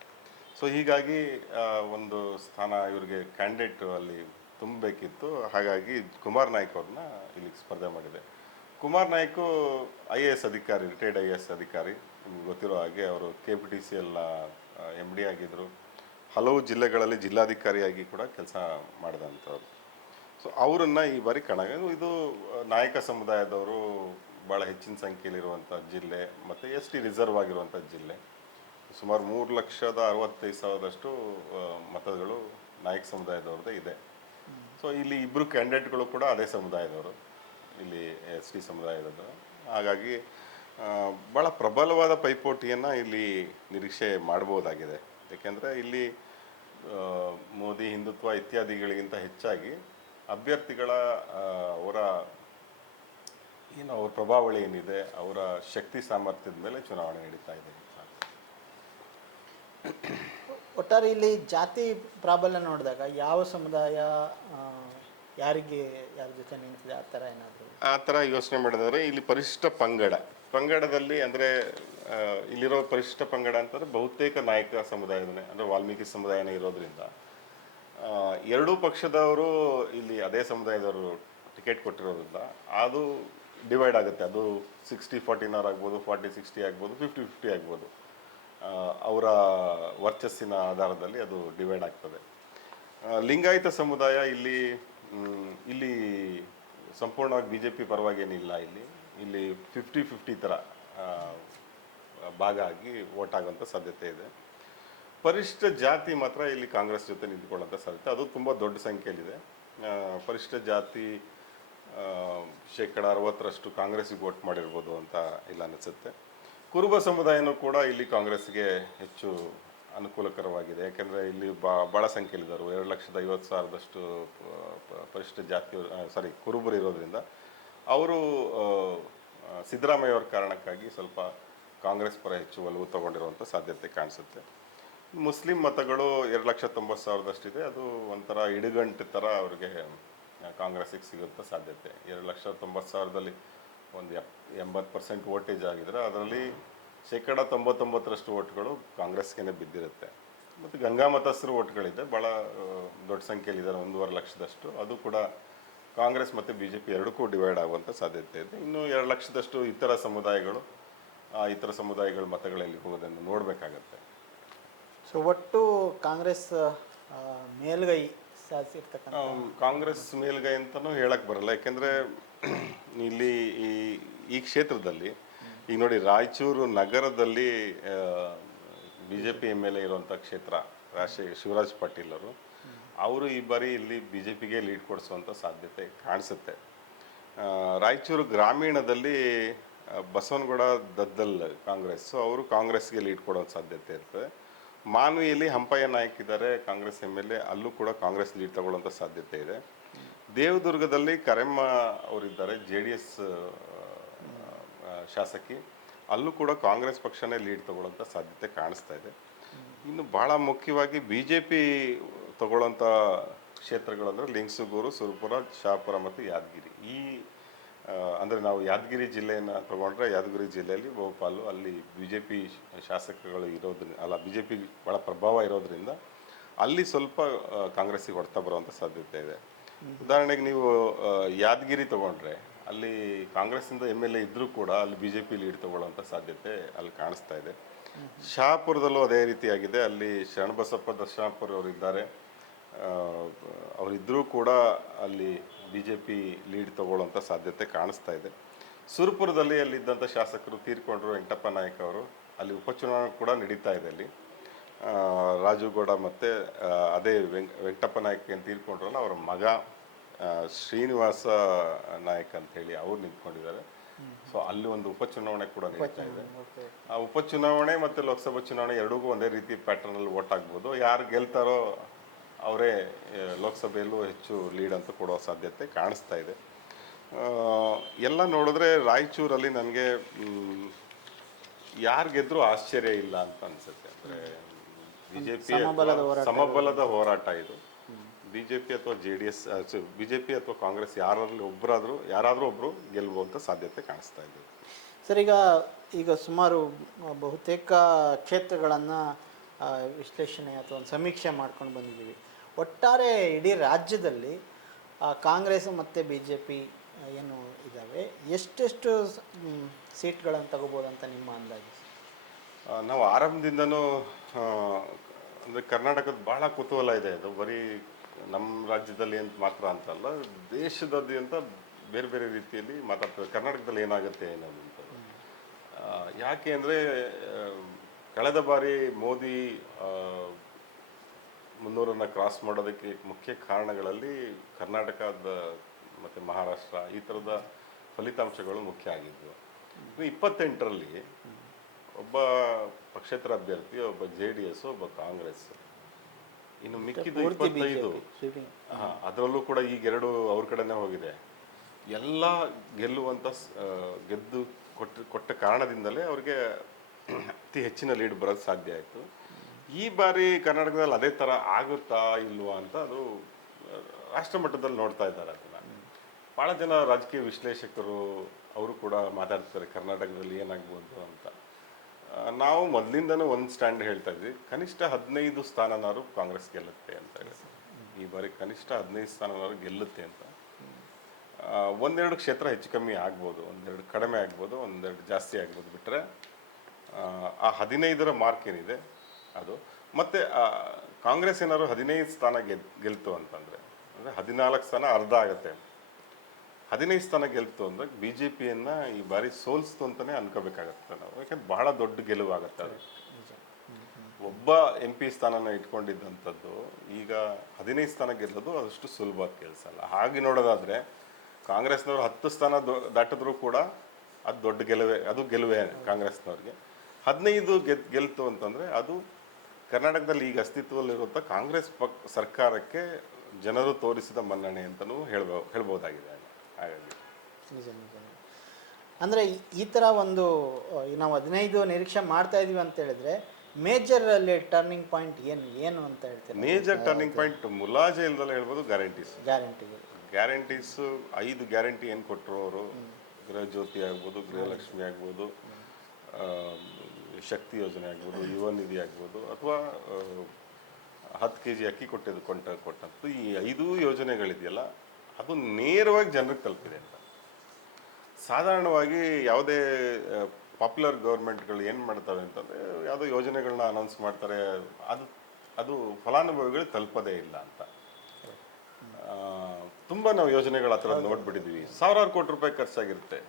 ಸೊ ಹೀಗಾಗಿ ಒಂದು ಸ್ಥಾನ ಇವ್ರಿಗೆ ಕ್ಯಾಂಡಿಡೇಟ್ ಅಲ್ಲಿ ತುಂಬಬೇಕಿತ್ತು. ಹಾಗಾಗಿ ಕುಮಾರ್ ನಾಯ್ಕ್ ಅವ್ರನ್ನ ಇಲ್ಲಿಗೆ ಸ್ಪರ್ಧೆ ಮಾಡಿದೆ. ಕುಮಾರ್ ನಾಯ್ಕು IAS ಅಧಿಕಾರಿ, ರಿಟೈರ್ಡ್ IAS ಅಧಿಕಾರಿ. ನಿಮ್ಗೆ ಗೊತ್ತಿರೋ ಹಾಗೆ ಅವರು KPTCL MD ಆಗಿದ್ದರು. ಹಲವು ಜಿಲ್ಲೆಗಳಲ್ಲಿ ಜಿಲ್ಲಾಧಿಕಾರಿಯಾಗಿ ಕೂಡ ಕೆಲಸ ಮಾಡಿದಂಥವ್ರು. ಸೊ ಅವರನ್ನು ಈ ಬಾರಿ ಇದು ನಾಯಕ ಸಮುದಾಯದವರು ಭಾಳ ಹೆಚ್ಚಿನ ಸಂಖ್ಯೆಯಲ್ಲಿರುವಂಥ ಜಿಲ್ಲೆ ಮತ್ತು ST ರಿಸರ್ವ್ ಆಗಿರುವಂಥ ಜಿಲ್ಲೆ. ಸುಮಾರು 3,65,000 ಮತಗಳು ನಾಯಕ ಸಮುದಾಯದವ್ರದ್ದೇ ಇದೆ. ಸೊ ಇಲ್ಲಿ ಇಬ್ಬರು ಕ್ಯಾಂಡಿಡೇಟ್ಗಳು ಕೂಡ ಅದೇ ಸಮುದಾಯದವರು, ಇಲ್ಲಿ ST ಸಮುದಾಯದವರು. ಹಾಗಾಗಿ ಭಾಳ ಪ್ರಬಲವಾದ ಪೈಪೋಟಿಯನ್ನು ಇಲ್ಲಿ ನಿರೀಕ್ಷೆ ಮಾಡ್ಬೋದಾಗಿದೆ. ಏಕೆಂದರೆ ಇಲ್ಲಿ ಮೋದಿ, ಹಿಂದುತ್ವ ಇತ್ಯಾದಿಗಳಿಗಿಂತ ಹೆಚ್ಚಾಗಿ ಅಭ್ಯರ್ಥಿಗಳ ಅವರ ಅವ್ರ ಪ್ರಭಾವಳಿ ಏನಿದೆ, ಅವರ ಶಕ್ತಿ ಸಾಮರ್ಥ್ಯದ ಮೇಲೆ ಚುನಾವಣೆ ನಡೀತಾ ಇದೆ. ಒಟ್ಟಾರೆ ಇಲ್ಲಿ ಜಾತಿ ಪ್ರಾಬಲ್ಯ ನೋಡಿದಾಗ ಯಾವ ಸಮುದಾಯ ಯಾರ ಜೊತೆ ನಿಂತಿದೆ ಆ ಥರ ಏನಾದರೂ ಆ ಥರ ಯೋಚನೆ ಮಾಡಿದರೆ ಇಲ್ಲಿ ಪರಿಶಿಷ್ಟ ಪಂಗಡದಲ್ಲಿ ಅಂದರೆ ಇಲ್ಲಿರೋ ಪರಿಶಿಷ್ಟ ಪಂಗಡ ಅಂತಂದರೆ ಬಹುತೇಕ ನಾಯಕ ಸಮುದಾಯದನೇ, ಅಂದರೆ ವಾಲ್ಮೀಕಿ ಸಮುದಾಯನೇ ಇರೋದ್ರಿಂದ ಎರಡೂ ಪಕ್ಷದವರು ಇಲ್ಲಿ ಅದೇ ಸಮುದಾಯದವರು ಟಿಕೆಟ್ ಕೊಟ್ಟಿರೋದ್ರಿಂದ ಅದು ಡಿವೈಡ್ ಆಗುತ್ತೆ. ಅದು 60-40 ಆಗ್ಬೋದು, 40-60 ಆಗ್ಬೋದು, 50-50 ಆಗ್ಬೋದು. ಅವರ ವರ್ಚಸ್ಸಿನ ಆಧಾರದಲ್ಲಿ ಅದು ಡಿವೈಡ್ ಆಗ್ತದೆ. ಲಿಂಗಾಯತ ಸಮುದಾಯ ಇಲ್ಲಿ ಸಂಪೂರ್ಣವಾಗಿ ಬಿ ಜೆ ಪಿ ಪರವಾಗಿ ಏನಿಲ್ಲ. ಇಲ್ಲಿ 50-50 ಥರ ಭಾಗ ಆಗಿ ವೋಟ್ ಆಗೋಂಥ ಸಾಧ್ಯತೆ ಇದೆ. ಪರಿಶಿಷ್ಟ ಜಾತಿ ಮಾತ್ರ ಇಲ್ಲಿ ಕಾಂಗ್ರೆಸ್ ಜೊತೆ ನಿಂತ್ಕೊಳ್ಳೋಂಥ ಸಾಧ್ಯತೆ, ಅದು ತುಂಬ ದೊಡ್ಡ ಸಂಖ್ಯೆಯಲ್ಲಿದೆ. ಪರಿಶಿಷ್ಟ ಜಾತಿ 60% ಕಾಂಗ್ರೆಸ್ಸಿಗೆ ವೋಟ್ ಮಾಡಿರ್ಬೋದು ಅಂತ ಇಲ್ಲ ಅನಿಸುತ್ತೆ. ಕುರುಬ ಸಮುದಾಯನೂ ಕೂಡ ಇಲ್ಲಿ ಕಾಂಗ್ರೆಸ್ಗೆ ಹೆಚ್ಚು ಅನುಕೂಲಕರವಾಗಿದೆ. ಯಾಕೆಂದರೆ ಇಲ್ಲಿ ಭಾಳ ಸಂಖ್ಯೆಯಲ್ಲಿದ್ದಾರೆ. 2,50,000 ಪರಿಶಿಷ್ಟ ಜಾತಿ ಕುರುಬರು ಇರೋದ್ರಿಂದ ಅವರು ಸಿದ್ದರಾಮಯ್ಯ ಅವ್ರ ಕಾರಣಕ್ಕಾಗಿ ಸ್ವಲ್ಪ ಕಾಂಗ್ರೆಸ್ ಪರ ಹೆಚ್ಚು ಒಲವು ತಗೊಂಡಿರುವಂಥ ಸಾಧ್ಯತೆ ಕಾಣಿಸುತ್ತೆ. ಮುಸ್ಲಿಂ ಮತಗಳು 2,90,000 ಇದೆ. ಅದು ಒಂಥರ ಇಡುಗಂಟು ಥರ ಅವ್ರಿಗೆ ಕಾಂಗ್ರೆಸ್ಸಿಗೆ ಸಿಗುವಂಥ ಸಾಧ್ಯತೆ. 2,90,000 ಒಂದು 80% ವೋಟೇಜ್ ಆಗಿದ್ರೆ ಅದರಲ್ಲಿ 99% ವೋಟ್ಗಳು ಕಾಂಗ್ರೆಸ್ಗೆ ಬಿದ್ದಿರುತ್ತೆ. ಮತ್ತು ಗಂಗಾ ಮತಸ್ಥರು ವೋಟ್ಗಳಿದೆ, ಭಾಳ ದೊಡ್ಡ ಸಂಖ್ಯೆಯಲ್ಲಿದ್ದಾರೆ, 1.5 ಲಕ್ಷದಷ್ಟು. ಅದು ಕೂಡ ಕಾಂಗ್ರೆಸ್ ಮತ್ತು BJP ಎರಡಕ್ಕೂ ಡಿವೈಡ್ ಆಗುವಂಥ ಸಾಧ್ಯತೆ ಇದೆ. ಇನ್ನು 2 ಲಕ್ಷದಷ್ಟು ಇತರ ಸಮುದಾಯಗಳ ಮತಗಳಲ್ಲಿ ಹೋಗೋದನ್ನು ನೋಡಬೇಕಾಗತ್ತೆ. ಸೊ ಒಟ್ಟು ಕಾಂಗ್ರೆಸ್ ಮೇಲ್ಗೈ ಸಾಧಿಸಿರ್ತಕ್ಕಂಥ ಕಾಂಗ್ರೆಸ್ ಮೇಲ್ಗೈ ಅಂತಲೂ ಹೇಳಕ್ಕೆ ಬರಲ್ಲ. ಯಾಕೆಂದರೆ ಇಲ್ಲಿ ಈ ಕ್ಷೇತ್ರದಲ್ಲಿ ಈಗ ನೋಡಿ, ರಾಯಚೂರು ನಗರದಲ್ಲಿ BJP MLA ಇರುವಂಥ ಕ್ಷೇತ್ರ ಶಿವರಾಜ್ ಪಾಟೀಲ್ ಅವರು ಈ ಬಾರಿ ಇಲ್ಲಿ BJPಗೆ ಲೀಡ್ ಕೊಡಿಸುವಂಥ ಸಾಧ್ಯತೆ ಕಾಣಿಸುತ್ತೆ. ರಾಯಚೂರು ಗ್ರಾಮೀಣದಲ್ಲಿ ಬಸವನಗೌಡ ದದ್ದಲ್ ಅವರು ಕಾಂಗ್ರೆಸ್ಗೆ ಲೀಡ್ ಕೊಡೋ ಸಾಧ್ಯತೆ ಇರ್ತದೆ. ಮಾನ್ವಿಯಲ್ಲಿ ಹಂಪಯ್ಯ ನಾಯ್ಕ್ ಇದ್ದಾರೆ, ಕಾಂಗ್ರೆಸ್ MLA, ಅಲ್ಲೂ ಕೂಡ ಕಾಂಗ್ರೆಸ್ ಲೀಡ್ ತಗೊಳ್ಳೋಂಥ ಸಾಧ್ಯತೆ ಇದೆ. ದೇವದುರ್ಗದಲ್ಲಿ ಕರೆಮ್ಮ ಅವರಿದ್ದಾರೆ, JDS ಶಾಸಕಿ. ಅಲ್ಲೂ ಕೂಡ ಕಾಂಗ್ರೆಸ್ ಪಕ್ಷನೇ ಲೀಡ್ ತಗೊಳ್ಳೋಂಥ ಸಾಧ್ಯತೆ ಕಾಣಿಸ್ತಾ ಇದೆ. ಇನ್ನು ಭಾಳ ಮುಖ್ಯವಾಗಿ ಬಿ ಜೆ ಪಿ ತಗೊಳ್ಳೋಂಥ ಕ್ಷೇತ್ರಗಳಂದರೆ ಲಿಂಗಸೂಗೂರು, ಸುರಪುರ, ಶಹಾಪುರ ಮತ್ತು ಯಾದಗಿರಿ. ಅಂದರೆ ನಾವು ಯಾದಗಿರಿ ಜಿಲ್ಲೆಯನ್ನು ತಗೊಂಡ್ರೆ ಯಾದಗಿರಿ ಜಿಲ್ಲೆಯಲ್ಲಿ ಬಹುಪಾಲು ಅಲ್ಲಿ ಬಿ ಜೆ ಪಿ ಶಾಸಕಗಳು ಇರೋದ್ರಿಂದ, ಅಲ್ಲ ಬಿ ಜೆ ಪಿ ಭಾಳ ಪ್ರಭಾವ ಇರೋದ್ರಿಂದ ಅಲ್ಲಿ ಸ್ವಲ್ಪ ಕಾಂಗ್ರೆಸ್ಸಿಗೆ ಹೊಡ್ತಾ ಬರುವಂಥ ಸಾಧ್ಯತೆ ಇದೆ. ಉದಾಹರಣೆಗೆ ನೀವು ಯಾದಗಿರಿ ತಗೊಂಡ್ರೆ ಅಲ್ಲಿ ಕಾಂಗ್ರೆಸ್ಸಿಂದ MLA ಇದ್ದರೂ ಕೂಡ ಅಲ್ಲಿ ಬಿ ಜೆ ಪಿ ಲೀಡ್ ತಗೊಳ್ಳೋಂಥ ಸಾಧ್ಯತೆ ಅಲ್ಲಿ ಕಾಣಿಸ್ತಾ ಇದೆ. ಶಹಾಪುರದಲ್ಲೂ ಅದೇ ರೀತಿಯಾಗಿದೆ. ಅಲ್ಲಿ ಶರಣಬಸಪ್ಪ ದರ್ಶನಾಪುರ ಅವರು ಇದ್ದಾರೆ. ಅವರಿದ್ದರೂ ಕೂಡ ಅಲ್ಲಿ ಬಿ ಜೆ ಪಿ ಲೀಡ್ ತಗೊಳ್ಳೋಂಥ ಸಾಧ್ಯತೆ ಕಾಣಿಸ್ತಾ ಇದೆ. ಸುರಪುರದಲ್ಲಿ ಅಲ್ಲಿದ್ದಂಥ ಶಾಸಕರು ತೀರ್ಕೊಂಡ್ರು. ವೆಂಕಟಪ್ಪ ನಾಯಕ್ ಅವರು, ಅಲ್ಲಿ ಉಪಚುನಾವಣೆ ಕೂಡ ನಡೀತಾ ಇದೆ. ಅಲ್ಲಿ ರಾಜುಗೌಡ ಮತ್ತು ಅದೇ ವೆಂಕಟಪ್ಪ ನಾಯಕ್ ಏನು ತೀರ್ಕೊಂಡ್ರಲ್ಲ ಅವರ ಮಗ ಶ್ರೀನಿವಾಸ ನಾಯಕ್ ಅಂತ ಹೇಳಿ ಅವ್ರು ನಿಂತ್ಕೊಂಡಿದ್ದಾರೆ. ಸೊ ಅಲ್ಲಿ ಒಂದು ಉಪಚುನಾವಣೆ ಕೂಡ ನಡೀತಾ ಇದೆ. ಆ ಉಪಚುನಾವಣೆ ಮತ್ತು ಲೋಕಸಭಾ ಚುನಾವಣೆ ಎರಡಿಗೂ ಒಂದೇ ರೀತಿ ಪ್ಯಾಟರ್ನಲ್ಲಿ ವೋಟ್ ಆಗ್ಬೋದು. ಯಾರು ಗೆಲ್ತಾರೋ ಅವರೇ ಲೋಕಸಭೆಯಲ್ಲೂ ಹೆಚ್ಚು ಲೀಡ್ ಅಂತ ಕೊಡೋ ಸಾಧ್ಯತೆ ಕಾಣಿಸ್ತಾ ಇದೆ. ಎಲ್ಲ ನೋಡಿದ್ರೆ ರಾಯಚೂರಲ್ಲಿ ನನಗೆ ಯಾರು ಗೆದ್ರೂ ಆಶ್ಚರ್ಯ ಇಲ್ಲ ಅಂತ ಅನಿಸುತ್ತೆ. ಅಂದರೆ ಬಿ ಜೆ ಪಿ ಸಮಬಲದ ಹೋರಾಟ ಇದು. ಬಿ ಜೆ ಪಿ ಅಥವಾ JDS, ಬಿ ಜೆ ಪಿ ಅಥವಾ ಕಾಂಗ್ರೆಸ್ ಯಾರಾದ್ರೂ ಒಬ್ಬರು ಗೆಲ್ಲುವಂಥ ಸಾಧ್ಯತೆ ಕಾಣಿಸ್ತಾ ಇದೆ. ಸರ್, ಈಗ ಸುಮಾರು ಬಹುತೇಕ ಕ್ಷೇತ್ರಗಳನ್ನು ವಿಶ್ಲೇಷಣೆ ಅಥವಾ ಒಂದು ಸಮೀಕ್ಷೆ ಮಾಡ್ಕೊಂಡು ಬಂದಿದ್ದೀವಿ. ಒಟ್ಟಾರೆ ಇಡೀ ರಾಜ್ಯದಲ್ಲಿ ಕಾಂಗ್ರೆಸ್ ಮತ್ತು BJP ಏನು ಇದ್ದಾವೆ, ಎಷ್ಟೆಷ್ಟು ಸೀಟ್ಗಳನ್ನು ತಗೋಬೋದಂತ ನಿಮ್ಮ ಅಂದಾಜು? ನಾವು ಆರಂಭದಿಂದನೂ ಅಂದರೆ ಕರ್ನಾಟಕದ ಭಾಳ ಕುತೂಹಲ ಇದೆ. ಅದು ಬರೀ ನಮ್ಮ ರಾಜ್ಯದಲ್ಲಿ ಅಂತ ಮಾತ್ರ ಅಂತಲ್ಲ, ದೇಶದಾದ್ಯಂತ ಬೇರೆ ಬೇರೆ ರೀತಿಯಲ್ಲಿ ಮಾತಾಡ್ತಾರೆ ಕರ್ನಾಟಕದಲ್ಲಿ ಏನಾಗುತ್ತೆ ಅನ್ನೋದಂತ. ಯಾಕೆ ಅಂದರೆ ಕಳೆದ ಬಾರಿ ಮೋದಿ 300 ಕ್ರಾಸ್ ಮಾಡೋದಕ್ಕೆ ಮುಖ್ಯ ಕಾರಣಗಳಲ್ಲಿ ಕರ್ನಾಟಕದ ಮತ್ತು ಮಹಾರಾಷ್ಟ್ರ ಈ ಥರದ ಫಲಿತಾಂಶಗಳು ಮುಖ್ಯ ಆಗಿದ್ವು. 28ರಲ್ಲಿ ಒಬ್ಬ ಪಕ್ಷೇತರ ಅಭ್ಯರ್ಥಿ, ಒಬ್ಬ JDS, ಒಬ್ಬ ಕಾಂಗ್ರೆಸ್, ಇನ್ನು ಮಿಕ್ಕಿದ್ದು 25 ಅದರಲ್ಲೂ ಕೂಡ ಈಗ 2 ಅವ್ರ ಕಡೆನೇ ಹೋಗಿದೆ. ಎಲ್ಲ ಗೆದ್ದು ಕೊಟ್ಟ ಕಾರಣದಿಂದಲೇ ಅವ್ರಿಗೆ ಅತಿ ಹೆಚ್ಚಿನ ಲೀಡ್ ಬರೋದು ಸಾಧ್ಯ ಆಯಿತು. ಈ ಬಾರಿ ಕರ್ನಾಟಕದಲ್ಲಿ ಅದೇ ಥರ ಆಗುತ್ತಾ ಇಲ್ವಾ ಅಂತ ಅದು ರಾಷ್ಟ್ರ ಮಟ್ಟದಲ್ಲಿ ನೋಡ್ತಾ ಇದ್ದಾರೆ. ಅದನ್ನು ಭಾಳ ಜನ ರಾಜಕೀಯ ವಿಶ್ಲೇಷಕರು ಅವರು ಕೂಡ ಮಾತಾಡ್ತಾರೆ ಕರ್ನಾಟಕದಲ್ಲಿ ಏನಾಗ್ಬೋದು ಅಂತ. ನಾವು ಮೊದಲಿಂದನೂ ಒಂದು ಸ್ಟ್ಯಾಂಡ್ ಹೇಳ್ತಾ ಇದ್ವಿ, ಕನಿಷ್ಠ 15 ಸ್ಥಾನನಾರು ಕಾಂಗ್ರೆಸ್ ಗೆಲ್ಲುತ್ತೆ ಅಂತ ಹೇಳಿ. ಈ ಬಾರಿ ಕನಿಷ್ಠ 15 ಸ್ಥಾನನಾರು ಗೆಲ್ಲುತ್ತೆ ಅಂತ. ಒಂದೆರಡು ಕ್ಷೇತ್ರ ಹೆಚ್ಚು ಕಮ್ಮಿ ಆಗ್ಬೋದು, ಒಂದೆರಡು ಕಡಿಮೆ ಆಗ್ಬೋದು, ಒಂದೆರಡು ಜಾಸ್ತಿ ಆಗ್ಬೋದು. ಬಿಟ್ಟರೆ ಆ 15ರ ಮಾರ್ಕ್ ಏನಿದೆ ಅದು. ಮತ್ತು ಕಾಂಗ್ರೆಸ್ ಏನಾದ್ರು 15 ಸ್ಥಾನ ಗೆಲ್ತು ಅಂತಂದರೆ, ಅಂದರೆ 14 ಸ್ಥಾನ ಅರ್ಧ ಆಗುತ್ತೆ. 15 ಸ್ಥಾನ ಗೆಲ್ತು ಅಂದರೆ BJPಯನ್ನು ಈ ಬಾರಿ ಸೋಲಿಸ್ತು ಅಂತಲೇ ಅನ್ಕೋಬೇಕಾಗತ್ತೆ ನಾವು. ಯಾಕಂದ್ರೆ ಭಾಳ ದೊಡ್ಡ ಗೆಲುವಾಗತ್ತೆ ಅದು. ಒಬ್ಬ MP ಸ್ಥಾನನ ಇಟ್ಕೊಂಡಿದ್ದಂಥದ್ದು ಈಗ 15 ಸ್ಥಾನ ಗೆಲ್ಲೋದು ಅಷ್ಟು ಸುಲಭವಾದ ಕೆಲಸ ಅಲ್ಲ. ಹಾಗೆ ನೋಡೋದಾದರೆ ಕಾಂಗ್ರೆಸ್ನವ್ರು 10 ಸ್ಥಾನ ದಾಟಿದ್ರೂ ಕೂಡ ಅದು ದೊಡ್ಡ ಗೆಲುವೇ ಕಾಂಗ್ರೆಸ್ನವ್ರಿಗೆ. 15 ಗೆಲ್ತು ಅಂತಂದರೆ ಅದು ಕರ್ನಾಟಕದಲ್ಲಿ ಈಗ ಅಸ್ತಿತ್ವದಲ್ಲಿರುವಂಥ ಕಾಂಗ್ರೆಸ್ ಸರ್ಕಾರಕ್ಕೆ ಜನರು ತೋರಿಸಿದ ಮನ್ನಣೆ ಅಂತಲೂ ಹೇಳ್ಬೋದಾಗಿದೆ. ಹಾಗಾಗಿ ನಿಜ. ಅಂದರೆ ಈ ಥರ ಒಂದು ನಾವು 15 ನಿರೀಕ್ಷೆ ಮಾಡ್ತಾ ಇದೀವಿ ಅಂತ ಹೇಳಿದ್ರೆ ಮೇಜರ್ ಅಲ್ಲಿ ಟರ್ನಿಂಗ್ ಪಾಯಿಂಟ್ ಏನು ಅಂತ ಹೇಳ್ತೀವಿ? ಮೇಜರ್ ಟರ್ನಿಂಗ್ ಪಾಯಿಂಟ್ ಮುಲಾಜೆ ಇಲ್ದಲ್ಲ ಹೇಳ್ಬೋದು ಗ್ಯಾರಂಟೀಸ್ 5 ಗ್ಯಾರಂಟಿ ಏನು ಕೊಟ್ಟರು ಅವರು, ಗೃಹ ಜ್ಯೋತಿ ಆಗ್ಬೋದು, ಗೃಹಲಕ್ಷ್ಮಿ ಆಗ್ಬೋದು, ಶಕ್ತಿ ಯೋಜನೆ ಆಗ್ಬೋದು, ಯುವ ನಿಧಿ ಆಗ್ಬೋದು, ಅಥವಾ 10 kg ಅಕ್ಕಿ ಕೊಟ್ಟಂಥದ್ದು ಈ 5 ಯೋಜನೆಗಳಿದೆಯಲ್ಲ ಅದು ನೇರವಾಗಿ ಜನರಿಗೆ ತಲುಪಿದೆ ಅಂತ. ಸಾಧಾರಣವಾಗಿ ಯಾವುದೇ ಪಾಪ್ಯುಲರ್ ಗೌರ್ಮೆಂಟ್ಗಳು ಏನು ಮಾಡ್ತವೆ ಅಂತಂದರೆ ಯಾವುದೋ ಯೋಜನೆಗಳನ್ನ ಅನೌನ್ಸ್ ಮಾಡ್ತಾರೆ, ಅದು ಫಲಾನುಭವಿಗಳು ತಲುಪೋದೇ ಇಲ್ಲ ಅಂತ. ತುಂಬ ನಾವು ಯೋಜನೆಗಳ ಹತ್ರ ನೋಡ್ಬಿಟ್ಟಿದ್ವಿ, ಸಾವಿರಾರು ಕೋಟಿ ರೂಪಾಯಿ ಖರ್ಚಾಗಿರುತ್ತೆ.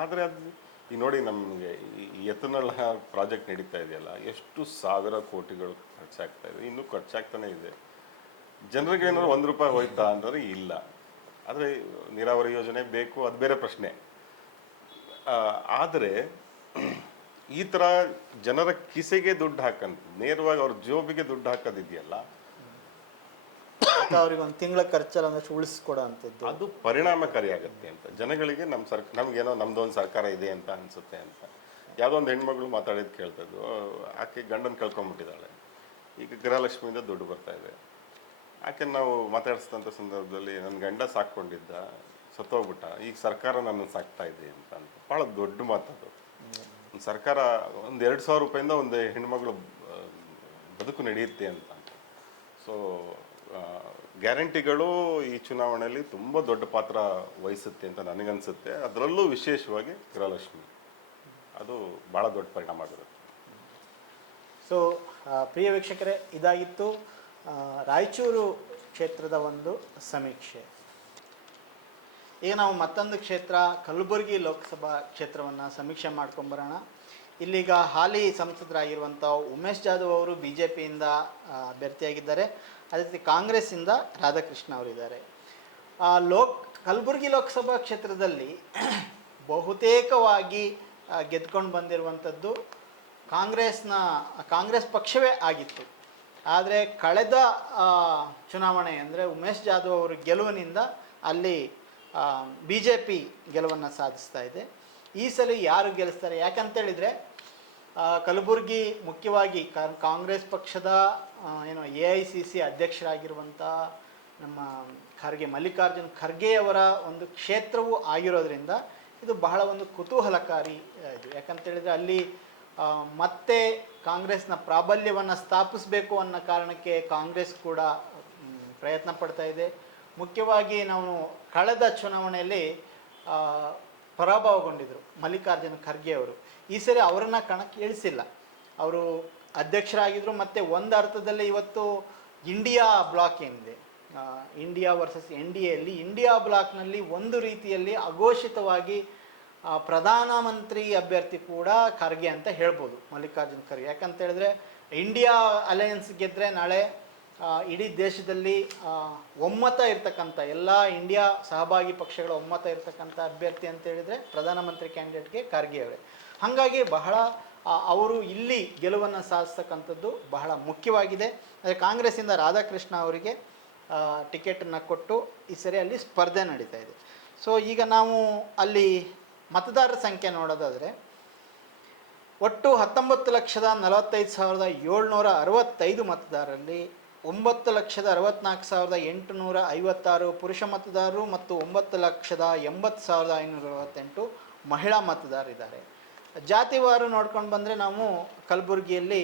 ಆದರೆ ಅದು ಈಗ ನೋಡಿ, ನಮಗೆ ಈ ಎಥನಾಲ್ ಪ್ರಾಜೆಕ್ಟ್ ನಡೀತಾ ಇದೆಯಲ್ಲ, ಎಷ್ಟು ಸಾವಿರ ಕೋಟಿಗಳು ಖರ್ಚಾಗ್ತಾ ಇದೆ, ಇನ್ನೂ ಖರ್ಚಾಗ್ತಾನೆ ಇದೆ. ಜನರಿಗೆ ಏನಾದ್ರು ₹1 ಹೋಯ್ತಾ ಅಂದರೆ ಇಲ್ಲ. ಆದರೆ ನೀರಾವರಿ ಯೋಜನೆ ಬೇಕು, ಅದು ಬೇರೆ ಪ್ರಶ್ನೆ. ಆದರೆ ಈ ಥರ ಜನರ ಕಿಸೆಗೆ ದುಡ್ಡು ನೇರವಾಗಿ ಅವ್ರ ಜೋಬಿಗೆ ದುಡ್ಡು ಹಾಕೋದಿದೆಯಲ್ಲ, ಅಥವಾ ಅವ್ರಿಗೆ ಒಂದು ತಿಂಗಳ ಖರ್ಚಲ್ಲಿ ಒಂದಷ್ಟು ಉಳಿಸ್ಕೊಡೋ ಅಂಥದ್ದು. ಅದು ಪರಿಣಾಮಕಾರಿ ಆಗುತ್ತೆ ಅಂತ ಜನಗಳಿಗೆ. ನಮ್ಗೇನೋ ನಮ್ದು ಒಂದು ಸರ್ಕಾರ ಇದೆ ಅಂತ ಅನ್ಸುತ್ತೆ ಅಂತ. ಯಾವುದೋ ಒಂದು ಹೆಣ್ಮಗಳು ಮಾತಾಡಿದ್ದು ಕೇಳ್ತಾ ಇದ್ವು, ಆಕೆ ಗಂಡನ ಕಳ್ಕೊಂಡ್ಬಿಟ್ಟಿದ್ದಾಳೆ, ಈಗ ಗೃಹಲಕ್ಷ್ಮಿಯಿಂದ ದುಡ್ಡು ಬರ್ತಾ ಇದೆ. ಆಕೆ ನಾವು ಮಾತಾಡಿಸಿದಂಥ ಸಂದರ್ಭದಲ್ಲಿ ನನ್ನ ಗಂಡ ಸಾಕ್ಕೊಂಡಿದ್ದ, ಸತ್ತೋಗ್ಬಿಟ್ಟ, ಈಗ ಸರ್ಕಾರ ನನ್ನನ್ನು ಸಾಕ್ತಾ ಇದೆ ಅಂತ ಭಾಳ ದೊಡ್ಡ ಮಾತದು. ಒಂದು ಸರ್ಕಾರ ಒಂದು 2,000 ರೂಪಾಯಿಂದ ಒಂದು ಹೆಣ್ಮಗಳು ಬದುಕು ನಡೆಯುತ್ತೆ ಅಂತ. ಸೊ ಗ್ಯಾರಂಟಿಗಳು ಈ ಚುನಾವಣೆಯಲ್ಲಿ ತುಂಬ ದೊಡ್ಡ ಪಾತ್ರ ವಹಿಸುತ್ತೆ ಅಂತ ನನಗನ್ಸುತ್ತೆ. ಅದರಲ್ಲೂ ವಿಶೇಷವಾಗಿ ಗೃಹಲಕ್ಷ್ಮಿ ಅದು ಭಾಳ ದೊಡ್ಡ ಪರಿಣಾಮ ಬೀರುತ್ತೆ. ಸೊ ಪ್ರಿಯ ವೀಕ್ಷಕರೇ, ಇದಾಗಿತ್ತು ರಾಯಚೂರು ಕ್ಷೇತ್ರದ ಒಂದು ಸಮೀಕ್ಷೆ. ಈಗ ನಾವು ಮತ್ತೊಂದು ಕ್ಷೇತ್ರ ಕಲಬುರಗಿ ಲೋಕಸಭಾ ಕ್ಷೇತ್ರವನ್ನು ಸಮೀಕ್ಷೆ ಮಾಡ್ಕೊಂಬರೋಣ. ಇಲ್ಲೀಗ ಹಾಲಿ ಸಂಸದರಾಗಿರುವಂಥ ಉಮೇಶ್ ಜಾಧವ್ ಅವರು ಬಿ ಜೆ ಪಿಯಿಂದ ಅಭ್ಯರ್ಥಿಯಾಗಿದ್ದಾರೆ. ಅದೇ ರೀತಿ ಕಾಂಗ್ರೆಸ್ಸಿಂದ ರಾಧಾಕೃಷ್ಣ ಅವರಿದ್ದಾರೆ. ಕಲಬುರಗಿ ಲೋಕಸಭಾ ಕ್ಷೇತ್ರದಲ್ಲಿ ಬಹುತೇಕವಾಗಿ ಗೆದ್ಕೊಂಡು ಬಂದಿರುವಂಥದ್ದು ಕಾಂಗ್ರೆಸ್ ಪಕ್ಷವೇ ಆಗಿತ್ತು. ಆದರೆ ಕಳೆದ ಚುನಾವಣೆ ಅಂದರೆ ಉಮೇಶ್ ಜಾಧವ್ ಅವರ ಗೆಲುವಿನಿಂದ ಅಲ್ಲಿ ಬಿ ಜೆ ಪಿ ಗೆಲುವನ್ನು ಸಾಧಿಸ್ತಾ ಇದೆ. ಈ ಸಲ ಯಾರು ಗೆಲ್ಲಿಸ್ತಾರೆ? ಯಾಕಂತೇಳಿದರೆ ಕಲಬುರಗಿ ಮುಖ್ಯವಾಗಿ ಕಾಂಗ್ರೆಸ್ ಪಕ್ಷದ AICC ಅಧ್ಯಕ್ಷರಾಗಿರುವಂಥ ನಮ್ಮ ಮಲ್ಲಿಕಾರ್ಜುನ್ ಖರ್ಗೆಯವರ ಒಂದು ಕ್ಷೇತ್ರವೂ ಆಗಿರೋದ್ರಿಂದ ಇದು ಬಹಳ ಒಂದು ಕುತೂಹಲಕಾರಿ ಇದು. ಯಾಕಂತೇಳಿದರೆ ಅಲ್ಲಿ ಮತ್ತೆ ಕಾಂಗ್ರೆಸ್ನ ಪ್ರಾಬಲ್ಯವನ್ನು ಸ್ಥಾಪಿಸಬೇಕು ಅನ್ನೋ ಕಾರಣಕ್ಕೆ ಕಾಂಗ್ರೆಸ್ ಕೂಡ ಪ್ರಯತ್ನ ಪಡ್ತಾ ಇದೆ. ಮುಖ್ಯವಾಗಿ ನಾವು ಕಳೆದ ಚುನಾವಣೆಯಲ್ಲಿ ಪರಾಭವಗೊಂಡಿದ್ದರು ಮಲ್ಲಿಕಾರ್ಜುನ ಖರ್ಗೆ ಅವರು. ಈ ಸರಿ ಅವರನ್ನು ಕಣಕ್ಕೆ ಇಳಿಸಿಲ್ಲ. ಅವರು ಅಧ್ಯಕ್ಷರಾಗಿದ್ದರು. ಮತ್ತು ಒಂದು ಅರ್ಥದಲ್ಲಿ ಇವತ್ತು ಇಂಡಿಯಾ ಬ್ಲಾಕ್ ಏನಿದೆ, ಇಂಡಿಯಾ ವರ್ಸಸ್ NDAಯಲ್ಲಿ ಇಂಡಿಯಾ ಬ್ಲಾಕ್ನಲ್ಲಿ ಒಂದು ರೀತಿಯಲ್ಲಿ ಅಘೋಷಿತವಾಗಿ ಪ್ರಧಾನಮಂತ್ರಿ ಅಭ್ಯರ್ಥಿ ಕೂಡ ಖರ್ಗೆ ಅಂತ ಹೇಳ್ಬೋದು, ಮಲ್ಲಿಕಾರ್ಜುನ್ ಖರ್ಗೆ. ಯಾಕಂತೇಳಿದ್ರೆ ಇಂಡಿಯಾ ಅಲಯನ್ಸ್ ಗೆದ್ದರೆ ನಾಳೆ ಇಡೀ ದೇಶದಲ್ಲಿ ಒಮ್ಮತ ಇರ್ತಕ್ಕಂಥ ಎಲ್ಲ ಇಂಡಿಯಾ ಸಹಭಾಗಿ ಪಕ್ಷಗಳ ಒಮ್ಮತ ಇರ್ತಕ್ಕಂಥ ಅಭ್ಯರ್ಥಿ ಅಂತ ಹೇಳಿದರೆ ಪ್ರಧಾನಮಂತ್ರಿ ಕ್ಯಾಂಡಿಡೇಟ್ಗೆ ಖರ್ಗೆ ಅವರೇ. ಹಾಗಾಗಿ ಬಹಳ ಅವರು ಇಲ್ಲಿ ಗೆಲುವನ್ನು ಸಾಧಿಸ್ತಕ್ಕಂಥದ್ದು ಬಹಳ ಮುಖ್ಯವಾಗಿದೆ. ಆದರೆ ಕಾಂಗ್ರೆಸ್ಸಿಂದ ರಾಧಾಕೃಷ್ಣ ಅವರಿಗೆ ಟಿಕೆಟನ್ನು ಕೊಟ್ಟು ಈ ಸರಿ ಅಲ್ಲಿ ಸ್ಪರ್ಧೆ ನಡೀತಾ ಇದೆ. ಸೊ ಈಗ ನಾವು ಅಲ್ಲಿ ಮತದಾರರ ಸಂಖ್ಯೆ ನೋಡೋದಾದರೆ ಒಟ್ಟು 19,45,765 ಮತದಾರರಲ್ಲಿ 9,64,856 ಪುರುಷ ಮತದಾರರು ಮತ್ತು 9,80,568 ಮಹಿಳಾ ಮತದಾರರಿದ್ದಾರೆ. ಜಾತಿವಾರು ನೋಡ್ಕೊಂಡು ಬಂದರೆ ನಾವು ಕಲಬುರಗಿಯಲ್ಲಿ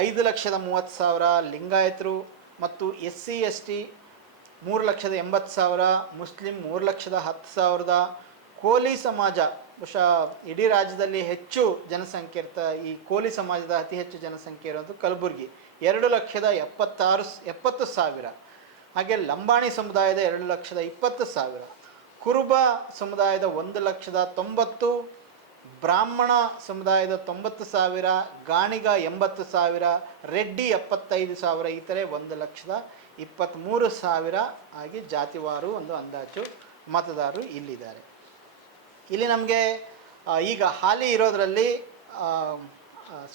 5,30,000 ಲಿಂಗಾಯತರು ಮತ್ತು SC ST 3,80,000, ಮುಸ್ಲಿಂ 3,10,000, ಕೋಲಿ ಸಮಾಜ ಬಹುಶಃ ಇಡೀ ರಾಜ್ಯದಲ್ಲಿ ಹೆಚ್ಚು ಜನಸಂಖ್ಯೆ ಈ ಕೋಲಿ ಸಮಾಜದ ಅತಿ ಹೆಚ್ಚು ಜನಸಂಖ್ಯೆ ಇರೋದು ಕಲಬುರಗಿ 2,70,000. ಹಾಗೆ ಲಂಬಾಣಿ ಸಮುದಾಯದ 2,20,000, ಕುರುಬ ಸಮುದಾಯದ 1,90,000, ಬ್ರಾಹ್ಮಣ ಸಮುದಾಯದ 90,000, ಗಾಣಿಗ 80,000, ರೆಡ್ಡಿ 75,000, ಈ ಥರ 1,23,000 ಆಗಿ ಜಾತಿವಾರು ಒಂದು ಅಂದಾಜು ಮತದಾರರು ಇಲ್ಲಿದ್ದಾರೆ. ಇಲ್ಲಿ ನಮಗೆ ಈಗ ಹಾಲಿ ಇರೋದರಲ್ಲಿ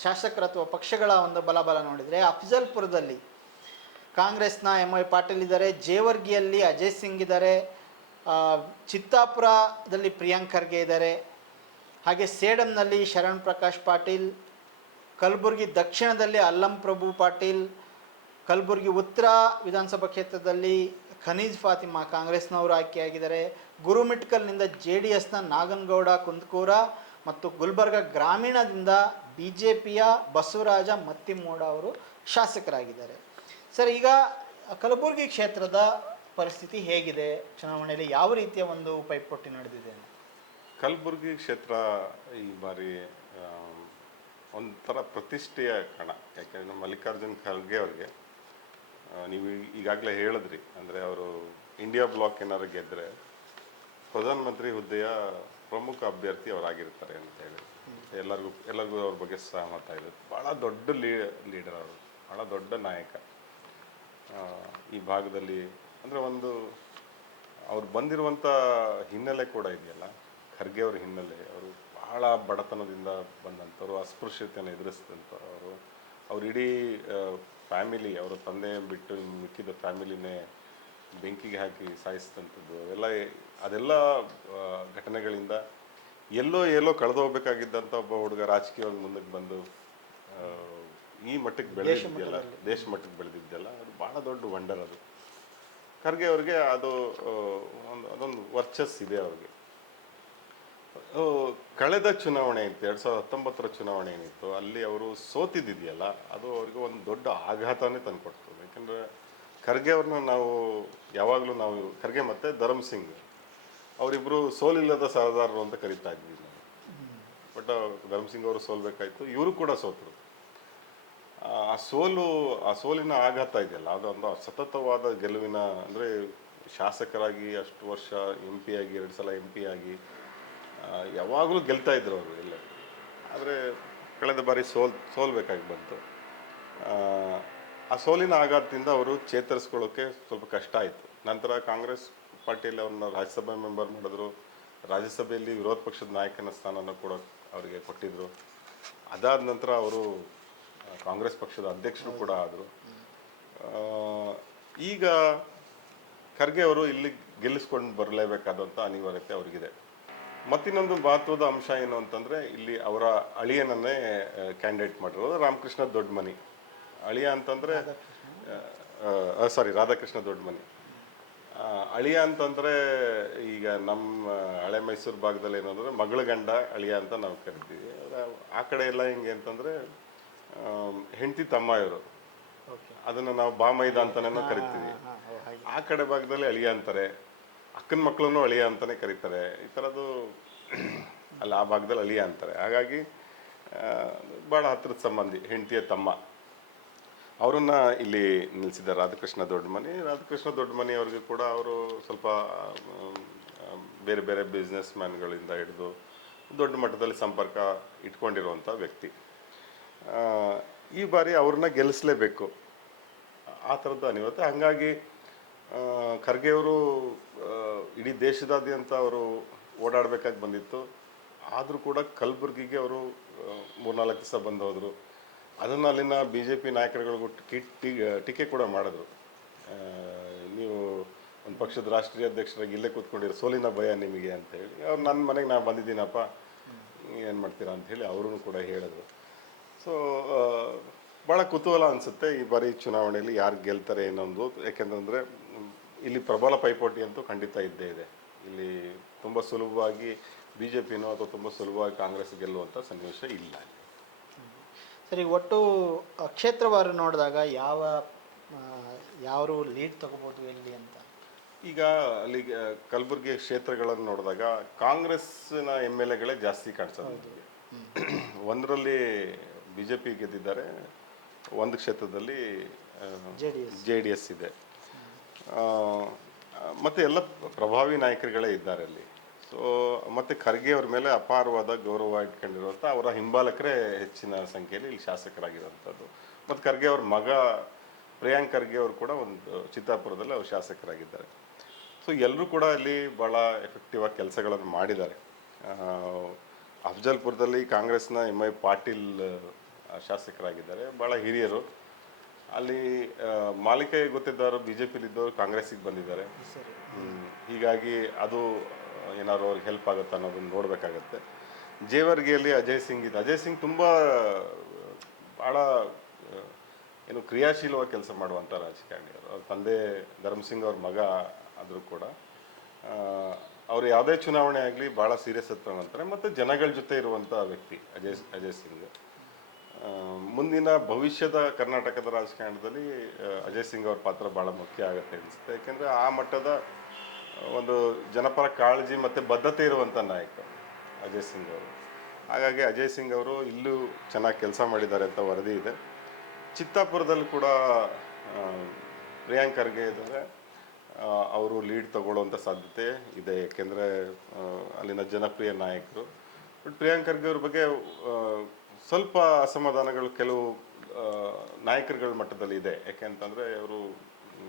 ಶಾಸಕರು ಅಥವಾ ಪಕ್ಷಗಳ ಒಂದು ಬಲ ನೋಡಿದರೆ ಅಫಜಲ್ಪುರದಲ್ಲಿ ಕಾಂಗ್ರೆಸ್ನ MY ಪಾಟೀಲ್ ಇದ್ದಾರೆ, ಜೇವರ್ಗಿಯಲ್ಲಿ ಅಜಯ್ ಸಿಂಗ್ ಇದ್ದಾರೆ, ಚಿತ್ತಾಪುರದಲ್ಲಿ ಪ್ರಿಯಾಂಕ್ ಖರ್ಗೆ ಇದ್ದಾರೆ, ಹಾಗೆ ಸೇಡಂನಲ್ಲಿ ಶರಣ್ ಪ್ರಕಾಶ್ ಪಾಟೀಲ್, ಕಲಬುರಗಿ ದಕ್ಷಿಣದಲ್ಲಿ ಅಲ್ಲಂ ಪ್ರಭು ಪಾಟೀಲ್, ಕಲಬುರಗಿ ಉತ್ತರ ವಿಧಾನಸಭಾ ಕ್ಷೇತ್ರದಲ್ಲಿ ಖನೀಜ್ ಫಾತಿಮಾ ಕಾಂಗ್ರೆಸ್ನವರು ಆಯ್ಕೆಯಾಗಿದ್ದಾರೆ, ಗುರುಮಿಟ್ಕಲ್ನಿಂದ JDSನ ನಾಗನಗೌಡ ಕುಂದಕೂರ ಮತ್ತು ಗುಲ್ಬರ್ಗ ಗ್ರಾಮೀಣದಿಂದ BJPಯ ಬಸವರಾಜ ಮತ್ತಿಮೂಡ ಅವರು ಶಾಸಕರಾಗಿದ್ದಾರೆ. ಸರ್, ಈಗ ಕಲಬುರಗಿ ಕ್ಷೇತ್ರದ ಪರಿಸ್ಥಿತಿ ಹೇಗಿದೆ? ಚುನಾವಣೆಯಲ್ಲಿ ಯಾವ ರೀತಿಯ ಒಂದು ಪೈಪೋಟಿ ನಡೆದಿದೆ? ಕಲಬುರಗಿ ಕ್ಷೇತ್ರ ಈ ಬಾರಿ ಒಂಥರ ಪ್ರತಿಷ್ಠೆಯ ಕಣ. ಯಾಕೆಂದರೆ ಮಲ್ಲಿಕಾರ್ಜುನ್ ಖರ್ಗೆ ಅವ್ರಿಗೆ ನೀವು ಈಗಾಗಲೇ ಹೇಳಿದ್ರಿ, ಅಂದರೆ ಅವರು ಇಂಡಿಯಾ ಬ್ಲಾಕ್ ಏನಾದ್ರು ಗೆದ್ದರೆ ಪ್ರಧಾನಮಂತ್ರಿ ಹುದ್ದೆಯ ಪ್ರಮುಖ ಅಭ್ಯರ್ಥಿ ಅವರಾಗಿರ್ತಾರೆ ಅಂತ ಹೇಳಿ ಎಲ್ಲರಿಗೂ ಅವ್ರ ಬಗ್ಗೆ ಸಹಮತ ಇದೆ. ಭಾಳ ದೊಡ್ಡ ಲೀಡರ್ ಅವರು, ಭಾಳ ದೊಡ್ಡ ನಾಯಕ ಈ ಭಾಗದಲ್ಲಿ. ಅಂದರೆ ಒಂದು ಅವ್ರು ಬಂದಿರುವಂಥ ಹಿನ್ನೆಲೆ ಕೂಡ ಇದೆಯಲ್ಲ, ಖರ್ಗೆ ಅವ್ರ ಹಿನ್ನೆಲೆ. ಅವರು ಬಹಳ ಬಡತನದಿಂದ ಬಂದಂಥವ್ರು, ಅಸ್ಪೃಶ್ಯತೆಯನ್ನು ಎದುರಿಸಿದಂಥವ್ರು. ಅವ್ರ ಇಡೀ ಫ್ಯಾಮಿಲಿ, ಅವರ ತಂದೆ ಬಿಟ್ಟು ಮಿಕ್ಕಿದ ಫ್ಯಾಮಿಲಿನೇ ಬೆಂಕಿಗೆ ಹಾಕಿ ಸಾಯಿಸಿದಂಥದ್ದು ಅದೆಲ್ಲ ಘಟನೆಗಳಿಂದ ಎಲ್ಲೋ ಕಳೆದು ಹೋಗ್ಬೇಕಾಗಿದ್ದಂಥ ಒಬ್ಬ ಹುಡುಗ ರಾಜಕೀಯವಾಗಿ ಮುಂದಕ್ಕೆ ಬಂದು ಆ, ಈ ಮಟ್ಟಕ್ಕೆ ಬೆಳೆದಿದೆಯಲ್ಲ, ದೇಶ ಮಟ್ಟಕ್ಕೆ ಬೆಳೆದಿದೆಯಲ್ಲ, ಅದು ಭಾಳ ದೊಡ್ಡ ವಂಡರ್ ಅದು. ಖರ್ಗೆ ಅವ್ರಿಗೆ ಅದು ಅದೊಂದು ವರ್ಚಸ್ಸಿದೆ ಅವ್ರಿಗೆ. ಆ, ಕಳೆದ ಚುನಾವಣೆ ಇತ್ತು, 2019 ಚುನಾವಣೆ ಏನಿತ್ತು, ಅಲ್ಲಿ ಅವರು ಸೋತಿದ್ದಿದೆಯಲ್ಲ, ಅದು ಅವ್ರಿಗೆ ಒಂದು ದೊಡ್ಡ ಆಘಾತನೇ ತಂದುಕೊಡ್ತು. ಯಾಕಂದರೆ ಖರ್ಗೆ ಅವ್ರನ್ನ ನಾವು ಖರ್ಗೆ ಮತ್ತು ಧರ್ಮ್ ಸಿಂಗ್ ಅವರಿಬ್ಬರು ಸೋಲಿಲ್ಲದ ಸರದಾರರು ಅಂತ ಕರಿತಾ ಇದ್ವಿ ನಾವು. ಬಟ್ ಧರ್ಮ್ ಸಿಂಗ್ ಅವರು ಸೋಲ್ಬೇಕಾಯ್ತು, ಇವರು ಕೂಡ ಸೋತರು. ಆ ಸೋಲಿನ ಆಘಾತ ಇದೆಯಲ್ಲ, ಅದೊಂದು ಸತತವಾದ ಗೆಲುವಿನ, ಅಂದರೆ ಶಾಸಕರಾಗಿ ಅಷ್ಟು ವರ್ಷ MP ಆಗಿ 2 ಸಲ MP ಆಗಿ ಯಾವಾಗಲೂ ಗೆಲ್ತಾ ಇದ್ರು ಅವರು ಎಲ್ಲ. ಆದರೆ ಕಳೆದ ಬಾರಿ ಸೋಲ್ಬೇಕಾಗಿ ಬಂತು. ಆ ಸೋಲಿನ ಆಘಾತದಿಂದ ಅವರು ಚೇತರಿಸ್ಕೊಳ್ಳೋಕ್ಕೆ ಸ್ವಲ್ಪ ಕಷ್ಟ ಆಯಿತು. ನಂತರ ಕಾಂಗ್ರೆಸ್ ಪಾರ್ಟಿಯಲ್ಲಿ ಅವ್ರನ್ನ ರಾಜ್ಯಸಭಾ ಮೆಂಬರ್ ಮಾಡಿದ್ರು. ರಾಜ್ಯಸಭೆಯಲ್ಲಿ ವಿರೋಧ ಪಕ್ಷದ ನಾಯಕನ ಸ್ಥಾನನ ಕೂಡ ಅವರಿಗೆ ಕೊಟ್ಟಿದ್ದರು. ಅದಾದ ನಂತರ ಅವರು ಕಾಂಗ್ರೆಸ್ ಪಕ್ಷದ ಅಧ್ಯಕ್ಷರು ಕೂಡ ಆದರು. ಈಗ ಖರ್ಗೆ ಅವರು ಇಲ್ಲಿ ಗೆಲ್ಲಿಸ್ಕೊಂಡು ಬರಲೇಬೇಕಾದಂಥ ಅನಿವಾರ್ಯತೆ ಅವ್ರಿಗಿದೆ. ಮತ್ತಿನ್ನೊಂದು ಮಹತ್ವದ ಅಂಶ ಏನು ಅಂತಂದರೆ, ಇಲ್ಲಿ ಅವರ ಅಳಿಯನನ್ನೇ ಕ್ಯಾಂಡಿಡೇಟ್ ಮಾಡಿರೋದು ರಾಮಕೃಷ್ಣ ದೊಡ್ಡಮನಿ. ಅಳಿಯ ಅಂತಂದರೆ ರಾಧಾಕೃಷ್ಣ ದೊಡ್ಡಮನಿ. ಅಳಿಯ ಅಂತಂದರೆ ಈಗ ನಮ್ಮ ಹಳೆ ಮೈಸೂರು ಭಾಗದಲ್ಲಿ ಏನಂದರೆ ಮಗಳ ಗಂಡ ಅಳಿಯ ಅಂತ ನಾವು ಕರಿತೀವಿ. ಆ ಕಡೆ ಎಲ್ಲ ಹೆಂಗೆ ಅಂತಂದರೆ ಹೆಂಡತಿ ತಮ್ಮ ಇವರು, ಅದನ್ನು ನಾವು ಬಾಮೈದ ಅಂತಲೇ ಕರಿತೀವಿ. ಆ ಕಡೆ ಭಾಗದಲ್ಲಿ ಅಳಿಯ ಅಂತಾರೆ, ಅಕ್ಕನ ಮಕ್ಕಳನ್ನು ಅಳಿಯ ಅಂತಲೇ ಕರೀತಾರೆ. ಈ ಥರದ್ದು ಅಲ್ಲಿ ಆ ಭಾಗದಲ್ಲಿ ಅಳಿಯ ಅಂತಾರೆ. ಹಾಗಾಗಿ ಭಾಳ ಹತ್ತಿರದ ಸಂಬಂಧಿ, ಹೆಂಡತಿಯ ತಮ್ಮ. ಅವರನ್ನ ಇಲ್ಲಿ ನಿಲ್ಲಿಸಿದ್ದಾರೆ ರಾಧಾಕೃಷ್ಣ ದೊಡ್ಡಮನಿ ಅವ್ರಿಗೆ ಕೂಡ ಅವರು ಸ್ವಲ್ಪ ಬೇರೆ ಬೇರೆ ಬಿಸ್ನೆಸ್ ಮ್ಯಾನ್ಗಳಿಂದ ಹಿಡಿದು ದೊಡ್ಡ ಮಟ್ಟದಲ್ಲಿ ಸಂಪರ್ಕ ಇಟ್ಕೊಂಡಿರುವಂಥ ವ್ಯಕ್ತಿ. ಈ ಬಾರಿ ಅವ್ರನ್ನ ಗೆಲ್ಲಿಸಲೇಬೇಕು, ಆ ಥರದ್ದು ಅನಿವಾರ್ಯತೆ. ಹಾಗಾಗಿ ಖರ್ಗೆ ಅವರು ಇಡೀ ದೇಶದಾದ್ಯಂತ ಅವರು ಓಡಾಡಬೇಕಾಗಿ ಬಂದಿತ್ತು. ಆದರೂ ಕೂಡ ಕಲಬುರಗಿಗೆ ಅವರು 3-4 ದಿವಸ ಬಂದು ಹೋದರು. ಅದನ್ನು ಅಲ್ಲಿನ BJP ನಾಯಕರುಗಳಿಗೂ ಟೀಕೆ ಕೂಡ ಮಾಡಿದ್ರು. ನೀವು ಒಂದು ಪಕ್ಷದ ರಾಷ್ಟ್ರೀಯ ಅಧ್ಯಕ್ಷರಾಗಿ ಇಲ್ಲೇ ಕೂತ್ಕೊಂಡಿರೋ, ಸೋಲಿನ ಭಯ ನಿಮಗೆ ಅಂತ ಹೇಳಿ. ಅವ್ರು ನನ್ನ ಮನೆಗೆ ನಾನು ಬಂದಿದ್ದೀನಪ್ಪ, ಏನು ಮಾಡ್ತೀರಾ ಅಂಥೇಳಿ ಅವರು ಕೂಡ ಹೇಳಿದ್ರು. ಸೊ ಭಾಳ ಕುತೂಹಲ ಅನಿಸುತ್ತೆ ಈ ಬಾರಿ ಚುನಾವಣೆಯಲ್ಲಿ ಯಾರು ಗೆಲ್ತಾರೆ ಏನೊಂದು. ಯಾಕೆಂತಂದರೆ ಇಲ್ಲಿ ಪ್ರಬಲ ಪೈಪೋಟಿ ಅಂತೂ ಖಂಡಿತ ಇದ್ದೇ ಇದೆ. ಇಲ್ಲಿ ತುಂಬ ಸುಲಭವಾಗಿ BJPನೋ ಅಥವಾ ತುಂಬ ಸುಲಭವಾಗಿ ಕಾಂಗ್ರೆಸ್ ಗೆಲ್ಲುವಂಥ ಸನ್ನಿವೇಶ ಇಲ್ಲ. ಸರಿ, ಒಟ್ಟು ಕ್ಷೇತ್ರವಾರು ನೋಡಿದಾಗ ಯಾರು ಲೀಡ್ ತಗೋಬೋದು ಎಲ್ಲಿ ಅಂತ? ಈಗ ಅಲ್ಲಿ ಕಲಬುರಗಿ ಕ್ಷೇತ್ರಗಳನ್ನು ನೋಡಿದಾಗ ಕಾಂಗ್ರೆಸ್ನ MLAಗಳೇ ಜಾಸ್ತಿ ಕಾಣಿಸೋದು. ಒಂದರಲ್ಲಿ BJP ಗೆದ್ದಿದ್ದಾರೆ, ಒಂದು ಕ್ಷೇತ್ರದಲ್ಲಿ JDS ಇದೆ. ಮತ್ತು ಎಲ್ಲ ಪ್ರಭಾವಿ ನಾಯಕರುಗಳೇ ಇದ್ದಾರೆ ಅಲ್ಲಿ. ಸೊ ಮತ್ತು ಖರ್ಗೆ ಅವ್ರ ಮೇಲೆ ಅಪಾರವಾದ ಗೌರವ ಇಟ್ಕೊಂಡಿರುವಂಥ ಅವರ ಹಿಂಬಾಲಕರೇ ಹೆಚ್ಚಿನ ಸಂಖ್ಯೆಯಲ್ಲಿ ಇಲ್ಲಿ ಶಾಸಕರಾಗಿರುವಂಥದ್ದು. ಮತ್ತು ಖರ್ಗೆ ಅವ್ರ ಮಗ ಪ್ರಿಯಾಂಕ್ ಖರ್ಗೆ ಅವರು ಕೂಡ ಒಂದು ಚಿತ್ತಾಪುರದಲ್ಲಿ ಅವರು ಶಾಸಕರಾಗಿದ್ದಾರೆ. ಸೊ ಎಲ್ಲರೂ ಕೂಡ ಅಲ್ಲಿ ಭಾಳ ಎಫೆಕ್ಟಿವ್ ಆಗಿ ಕೆಲಸಗಳನ್ನು ಮಾಡಿದ್ದಾರೆ. ಅಫ್ಜಲ್ಪುರದಲ್ಲಿ ಕಾಂಗ್ರೆಸ್ನ MI ಪಾಟೀಲ್ ಶಾಸಕರಾಗಿದ್ದಾರೆ, ಭಾಳ ಹಿರಿಯರು. ಅಲ್ಲಿ ಮಾಲಿಕೆ ಗೊತ್ತಿದ್ದವರು BJPಲಿದ್ದವರು ಕಾಂಗ್ರೆಸ್ಸಿಗೆ ಬಂದಿದ್ದಾರೆ. ಹೀಗಾಗಿ ಅದು ಏನಾದ್ರು ಅವ್ರಿಗೆ ಹೆಲ್ಪ್ ಆಗುತ್ತೆ ಅನ್ನೋದನ್ನು ನೋಡಬೇಕಾಗತ್ತೆ. ಜೇವರ್ಗಿಯಲ್ಲಿ ಅಜಯ್ ಸಿಂಗ್ ತುಂಬ ಭಾಳ ಕ್ರಿಯಾಶೀಲವಾಗಿ ಕೆಲಸ ಮಾಡುವಂಥ ರಾಜಕಾರಣಿಯವರು. ಅವ್ರ ತಂದೆ ಧರ್ಮ್ ಸಿಂಗ್ ಅವ್ರ ಮಗ ಆದರೂ ಕೂಡ ಅವರು ಯಾವುದೇ ಚುನಾವಣೆ ಆಗಲಿ ಭಾಳ ಸೀರಿಯಸ್ ಹತ್ರ ಮತ್ತು ಜನಗಳ ಜೊತೆ ಇರುವಂಥ ವ್ಯಕ್ತಿ ಅಜಯ್ ಸಿಂಗ್. ಮುಂದಿನ ಭವಿಷ್ಯದ ಕರ್ನಾಟಕದ ರಾಜಕಾರಣದಲ್ಲಿ ಅಜಯ್ ಸಿಂಗ್ ಅವ್ರ ಪಾತ್ರ ಭಾಳ ಮುಖ್ಯ ಆಗುತ್ತೆ ಅನಿಸುತ್ತೆ. ಯಾಕೆಂದರೆ ಆ ಮಟ್ಟದ ಒಂದು ಜನಪರ ಕಾಳಜಿ ಮತ್ತು ಬದ್ಧತೆ ಇರುವಂಥ ನಾಯಕ ಅಜಯ್ ಸಿಂಗ್ ಅವರು. ಹಾಗಾಗಿ ಅಜಯ್ ಸಿಂಗ್ ಅವರು ಇಲ್ಲೂ ಚೆನ್ನಾಗಿ ಕೆಲಸ ಮಾಡಿದ್ದಾರೆ ಅಂತ ವರದಿ ಇದೆ. ಚಿತ್ತಾಪುರದಲ್ಲಿ ಕೂಡ ಪ್ರಿಯಾಂಕ್ ಖರ್ಗೆ ಇದ್ದಾರೆ, ಅವರು ಲೀಡ್ ತಗೊಳ್ಳುವಂಥ ಸಾಧ್ಯತೆ ಇದೆ. ಯಾಕೆಂದರೆ ಅಲ್ಲಿನ ಜನಪ್ರಿಯ ನಾಯಕರು. ಬಟ್ ಪ್ರಿಯಾಂಕ್ ಖರ್ಗೆ ಅವ್ರ ಬಗ್ಗೆ ಸ್ವಲ್ಪ ಅಸಮಾಧಾನಗಳು ಕೆಲವು ನಾಯಕರುಗಳ ಮಟ್ಟದಲ್ಲಿ ಇದೆ. ಯಾಕೆಂತಂದರೆ ಅವರು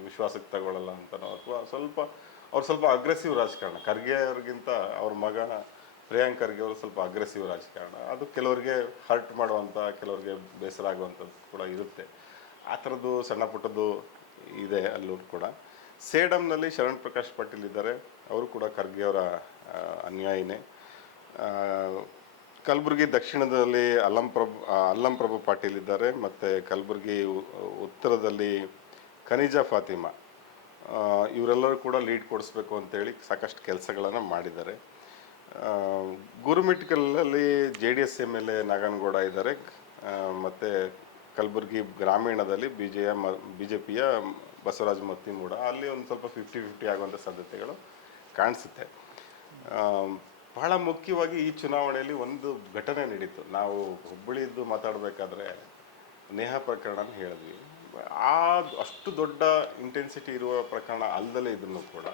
ವಿಶ್ವಾಸಕ್ಕೆ ತಗೊಳ್ಳಲ್ಲ ಅಂತನೋ ಅಥವಾ ಸ್ವಲ್ಪ ಅಗ್ರೆಸಿವ್ ರಾಜಕಾರಣ. ಖರ್ಗೆ ಅವ್ರಿಗಿಂತ ಅವ್ರ ಮಗ ಪ್ರಿಯಾಂಕ್ ಖರ್ಗೆ ಅವರು ಸ್ವಲ್ಪ ಅಗ್ರೆಸಿವ್ ರಾಜಕಾರಣ. ಅದು ಕೆಲವರಿಗೆ ಹರ್ಟ್ ಮಾಡುವಂಥ, ಕೆಲವರಿಗೆ ಬೇಸರ ಆಗುವಂಥದ್ದು ಕೂಡ ಇರುತ್ತೆ. ಆ ಥರದ್ದು ಸಣ್ಣ ಪುಟ್ಟದ್ದು ಇದೆ ಅಲ್ಲೂ ಕೂಡ. ಸೇಡಂನಲ್ಲಿ ಶರಣ್ ಪ್ರಕಾಶ್ ಪಾಟೀಲ್ ಇದ್ದಾರೆ, ಅವರು ಕೂಡ ಖರ್ಗೆ ಅವರ ಅನ್ಯಾಯಿನೇ. ಕಲಬುರಗಿ ದಕ್ಷಿಣದಲ್ಲಿ ಅಲ್ಲಂ ಪ್ರಭು ಪಾಟೀಲ್ ಇದ್ದಾರೆ, ಮತ್ತು ಕಲಬುರಗಿ ಉತ್ತರದಲ್ಲಿ ಖನಿಜಾ ಫಾತಿಮಾ, ಇವರೆಲ್ಲರೂ ಕೂಡ ಲೀಡ್ ಕೊಡಿಸ್ಬೇಕು ಅಂತೇಳಿ ಸಾಕಷ್ಟು ಕೆಲಸಗಳನ್ನು ಮಾಡಿದ್ದಾರೆ. ಗುರುಮಿಟ್ಕಲಲ್ಲಿ JDS MLA ನಾಗನಗೌಡ ಇದ್ದಾರೆ, ಮತ್ತು ಕಲಬುರಗಿ ಗ್ರಾಮೀಣದಲ್ಲಿ BJPಯ ಬಸವರಾಜ ಮತ್ತಿಮೂಡ, ಅಲ್ಲಿ ಒಂದು ಸ್ವಲ್ಪ 50-50 ಆಗುವಂಥ ಸಾಧ್ಯತೆಗಳು ಕಾಣಿಸುತ್ತೆ. ಬಹಳ ಮುಖ್ಯವಾಗಿ ಈ ಚುನಾವಣೆಯಲ್ಲಿ ಒಂದು ಘಟನೆ ನಡೀತು. ನಾವು ಹುಬ್ಬಳ್ಳಿದ್ದು ಮಾತಾಡಬೇಕಾದ್ರೆ ನೇಹಾ ಪ್ರಕರಣ ಹೇಳಿದ್ವಿ. ಅಷ್ಟು ದೊಡ್ಡ ಇಂಟೆನ್ಸಿಟಿ ಇರುವ ಪ್ರಕರಣ ಅಲ್ಲದಲ್ಲೇ ಇದನ್ನು ಕೂಡ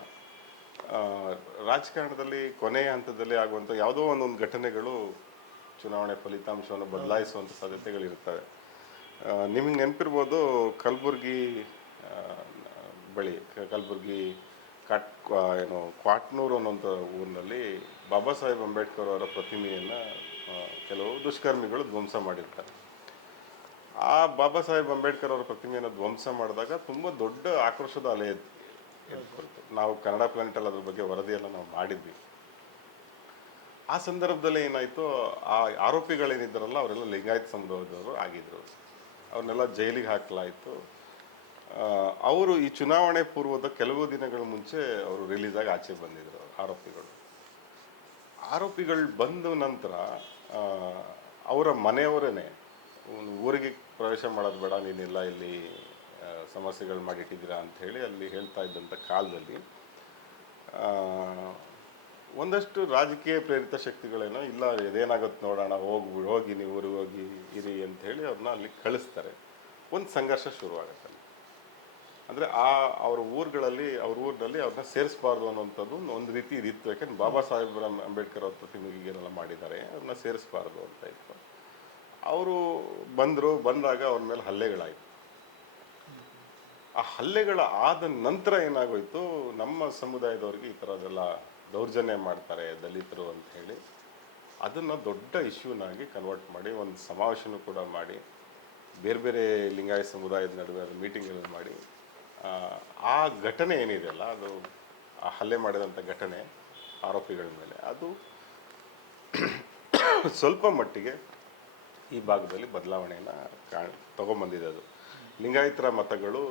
ರಾಜಕಾರಣದಲ್ಲಿ ಕೊನೆಯ ಹಂತದಲ್ಲಿ ಆಗುವಂಥ ಯಾವುದೋ ಒಂದೊಂದು ಘಟನೆಗಳು ಚುನಾವಣೆ ಫಲಿತಾಂಶವನ್ನು ಬದಲಾಯಿಸುವಂಥ ಸಾಧ್ಯತೆಗಳಿರ್ತವೆ. ನಿಮಗೆ ನೆನಪಿರ್ಬೋದು, ಕಲಬುರಗಿ ಬಳಿ ಕಲಬುರಗಿ ಕ್ವಾಟ್ನೂರು ಅನ್ನೋಂಥ ಊರಿನಲ್ಲಿ ಬಾಬಾ ಸಾಹೇಬ್ ಅಂಬೇಡ್ಕರ್ ಅವರ ಪ್ರತಿಮೆಯನ್ನು ಕೆಲವು ದುಷ್ಕರ್ಮಿಗಳು ಧ್ವಂಸ ಮಾಡಿರ್ತಾರೆ. ಆ ಬಾಬಾ ಸಾಹೇಬ್ ಅಂಬೇಡ್ಕರ್ ಅವರ ಪ್ರತಿಮೆಯನ್ನು ಧ್ವಂಸ ಮಾಡಿದಾಗ ತುಂಬ ದೊಡ್ಡ ಆಕ್ರೋಶದ ಅಲೆ ಎದ್ಕೊಳ್ತು. ನಾವು ಕನ್ನಡ ಪ್ಲಾನೆಟಲ್ಲಿ ಅದ್ರ ಬಗ್ಗೆ ವರದಿಯನ್ನು ನಾವು ಮಾಡಿದ್ವಿ. ಆ ಸಂದರ್ಭದಲ್ಲಿ ಏನಾಯಿತು, ಆ ಆರೋಪಿಗಳೇನಿದ್ದಾರಲ್ಲ ಅವರೆಲ್ಲ ಲಿಂಗಾಯತ ಸಮುದಾಯದವರು ಆಗಿದ್ರು. ಅವ್ರನ್ನೆಲ್ಲ ಜೈಲಿಗೆ ಹಾಕಲಾಯಿತು. ಅವರು ಈ ಚುನಾವಣೆ ಪೂರ್ವದ ಕೆಲವು ದಿನಗಳ ಮುಂಚೆ ಅವರು ರಿಲೀಸ್ ಆಗಿ ಆಚೆ ಬಂದಿದ್ರು ಆರೋಪಿಗಳು ಬಂದ ನಂತರ ಅವರ ಮನೆಯವರೇ ಊರಿಗೆ ಪ್ರವೇಶ ಮಾಡೋದು ಬೇಡ, ನೀನೆಲ್ಲ ಇಲ್ಲಿ ಸಮಸ್ಯೆಗಳು ಮಾಡಿಟ್ಟಿದ್ದೀರಾ ಅಂತ ಹೇಳಿ ಅಲ್ಲಿ ಹೇಳ್ತಾ ಇದ್ದಂಥ ಕಾಲದಲ್ಲಿ ಒಂದಷ್ಟು ರಾಜಕೀಯ ಪ್ರೇರಿತ ಶಕ್ತಿಗಳೇನೋ ಇಲ್ಲ ಇದೇನಾಗುತ್ತೆ ನೋಡೋಣ, ಹೋಗಿ ನೀವು ಊರಿಗೆ ಹೋಗಿ ಇರಿ ಅಂತ ಹೇಳಿ ಅವ್ರನ್ನ ಅಲ್ಲಿ ಕಳಿಸ್ತಾರೆ. ಒಂದು ಸಂಘರ್ಷ ಶುರುವಾಗುತ್ತೆ. ಅಂದರೆ ಅವ್ರ ಊರುಗಳಲ್ಲಿ ಅವ್ರನ್ನ ಸೇರಿಸಬಾರ್ದು ಅನ್ನೋಂಥದ್ದು ಒಂದು ರೀತಿ ಇದಿತ್ತು. ಯಾಕೆಂದ್ರೆ ಬಾಬಾ ಸಾಹೇಬ್ ಅಂಬೇಡ್ಕರ್ ಅವ್ರ ಪ್ರತಿಮೆಗೆ ಏನೆಲ್ಲ ಮಾಡಿದ್ದಾರೆ ಅವ್ರನ್ನ ಸೇರಿಸಬಾರ್ದು ಅಂತ ಇತ್ತು. ಅವರು ಬಂದಾಗ ಅವ್ರ ಮೇಲೆ ಹಲ್ಲೆಗಳಾಯಿತು. ಆ ಹಲ್ಲೆಗಳ ಆದ ನಂತರ ಏನಾಗೋಯ್ತು, ನಮ್ಮ ಸಮುದಾಯದವ್ರಿಗೆ ಈ ಥರದೆಲ್ಲ ದೌರ್ಜನ್ಯ ಮಾಡ್ತಾರೆ ದಲಿತರು ಅಂತ ಹೇಳಿ ಅದನ್ನು ದೊಡ್ಡ ಇಶ್ಯೂನಾಗಿ ಕನ್ವರ್ಟ್ ಮಾಡಿ ಒಂದು ಸಮಾವೇಶನೂ ಕೂಡ ಮಾಡಿ ಬೇರೆ ಬೇರೆ ಲಿಂಗಾಯತ ಸಮುದಾಯದ ನಡುವೆ ಅದು ಮೀಟಿಂಗ್ಗಳನ್ನು ಮಾಡಿ ಆ ಘಟನೆ ಏನಿದೆಯಲ್ಲ, ಅದು ಆ ಹಲ್ಲೆ ಮಾಡಿದಂಥ ಘಟನೆ ಆರೋಪಿಗಳ ಮೇಲೆ ಅದು ಸ್ವಲ್ಪ ಮಟ್ಟಿಗೆ ಈ ಭಾಗದಲ್ಲಿ ಬದಲಾವಣೆಯನ್ನು ತಗೊಂಬಂದಿದೆ. ಅದು ಲಿಂಗಾಯತರ ಮತಗಳು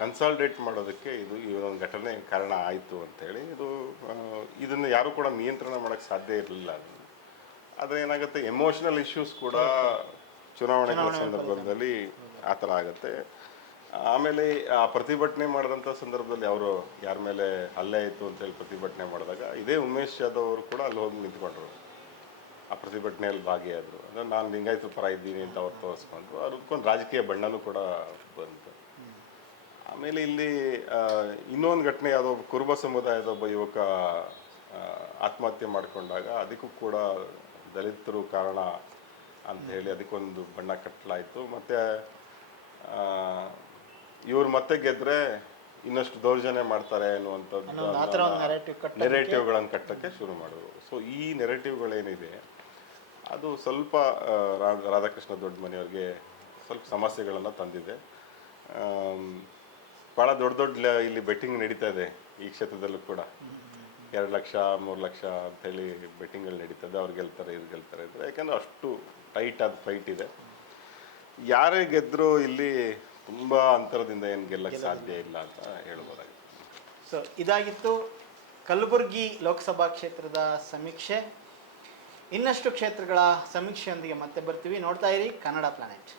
ಕನ್ಸಾಲ್ಡೇಟ್ ಮಾಡೋದಕ್ಕೆ ಈ ಒಂದು ಘಟನೆ ಕಾರಣ ಆಯಿತು ಅಂಥೇಳಿ. ಇದನ್ನು ಯಾರೂ ಕೂಡ ನಿಯಂತ್ರಣ ಮಾಡೋಕ್ಕೆ ಸಾಧ್ಯ ಇರಲಿಲ್ಲ. ಆದರೆ ಏನಾಗುತ್ತೆ, ಎಮೋಷನಲ್ ಇಶ್ಯೂಸ್ ಕೂಡ ಚುನಾವಣೆಗಳ ಸಂದರ್ಭದಲ್ಲಿ ಆ ಥರ ಆಗುತ್ತೆ. ಆಮೇಲೆ ಆ ಪ್ರತಿಭಟನೆ ಮಾಡಿದಂಥ ಸಂದರ್ಭದಲ್ಲಿ ಅವರು ಯಾರ ಮೇಲೆ ಹಲ್ಲೆ ಆಯಿತು ಅಂತೇಳಿ ಪ್ರತಿಭಟನೆ ಮಾಡಿದಾಗ ಇದೇ ಉಮೇಶ್ ಯಾದವ್ ಅವರು ಕೂಡ ಅಲ್ಲಿ ಹೋಗಿ ನಿಂತ್ಕೊಂಡ್ರು, ಆ ಪ್ರತಿಭಟನೆಯಲ್ಲಿ ಭಾಗಿಯಾದರು. ಅಂದರೆ ನಾನು ಲಿಂಗಾಯತ ಪರ ಇದ್ದೀನಿ ಅಂತ ಅವ್ರು ತೋರಿಸ್ಕೊಂಡ್ರು. ಅದಕ್ಕೊಂದು ರಾಜಕೀಯ ಬಣ್ಣನೂ ಕೂಡ ಬಂತು. ಆಮೇಲೆ ಇಲ್ಲಿ ಇನ್ನೊಂದು ಘಟನೆ, ಯಾವುದೋ ಕುರುಬ ಸಮುದಾಯದ ಒಬ್ಬ ಯುವಕ ಆತ್ಮಹತ್ಯೆ ಮಾಡಿಕೊಂಡಾಗ ಅದಕ್ಕೂ ಕೂಡ ದಲಿತರು ಕಾರಣ ಅಂತ ಹೇಳಿ ಅದಕ್ಕೊಂದು ಬಣ್ಣ ಕಟ್ಟಲಾಯಿತು. ಮತ್ತು ಇವ್ರು ಮತ್ತೆ ಗೆದ್ರೆ ಇನ್ನಷ್ಟು ದೌರ್ಜನ್ಯ ಮಾಡ್ತಾರೆ ಅನ್ನುವಂಥದ್ದು ನೆರೇಟಿವ್ಗಳನ್ನು ಕಟ್ಟಕ್ಕೆ ಶುರು ಮಾಡಿದ್ರು. ಸೊ ಈ ನೆರೇಟಿವ್ಗಳೇನಿದೆ ಅದು ಸ್ವಲ್ಪ ರಾಧಾಕೃಷ್ಣ ದೊಡ್ಡಮನಿಯವ್ರಿಗೆ ಸ್ವಲ್ಪ ಸಮಸ್ಯೆಗಳನ್ನು ತಂದಿದೆ. ಭಾಳ ದೊಡ್ಡ ಇಲ್ಲಿ ಬೆಟ್ಟಿಂಗ್ ನಡೀತಾ ಇದೆ ಈ ಕ್ಷೇತ್ರದಲ್ಲೂ ಕೂಡ. 2 ಲಕ್ಷ 3 ಲಕ್ಷ ಅಂಥೇಳಿ ಬೆಟ್ಟಿಂಗ್ಗಳು ನಡೀತದೆ. ಅವ್ರು ಗೆಲ್ತಾರೆ ಇವ್ರು ಗೆಲ್ತಾರೆ ಅಂದರೆ, ಯಾಕಂದರೆ ಅಷ್ಟು ಟೈಟ್ ಆದ ಫೈಟ್ ಇದೆ. ಯಾರೇ ಗೆದ್ದರೂ ಇಲ್ಲಿ ತುಂಬ ಅಂತರದಿಂದ ಏನು ಗೆಲ್ಲಕ್ಕೆ ಸಾಧ್ಯ ಇಲ್ಲ ಅಂತ ಹೇಳ್ಬೋದಾಗಿದೆ. ಸೊ ಇದಾಗಿತ್ತು ಕಲಬುರಗಿ ಲೋಕಸಭಾ ಕ್ಷೇತ್ರದ ಸಮೀಕ್ಷೆ. ಇನ್ನಷ್ಟು ಕ್ಷೇತ್ರಗಳ ಸಮೀಕ್ಷೆಯೊಂದಿಗೆ ಮತ್ತೆ ಬರ್ತೀವಿ. ನೋಡ್ತಾ ಇರಿ ಕನ್ನಡ ಪ್ಲಾನೆಟ್.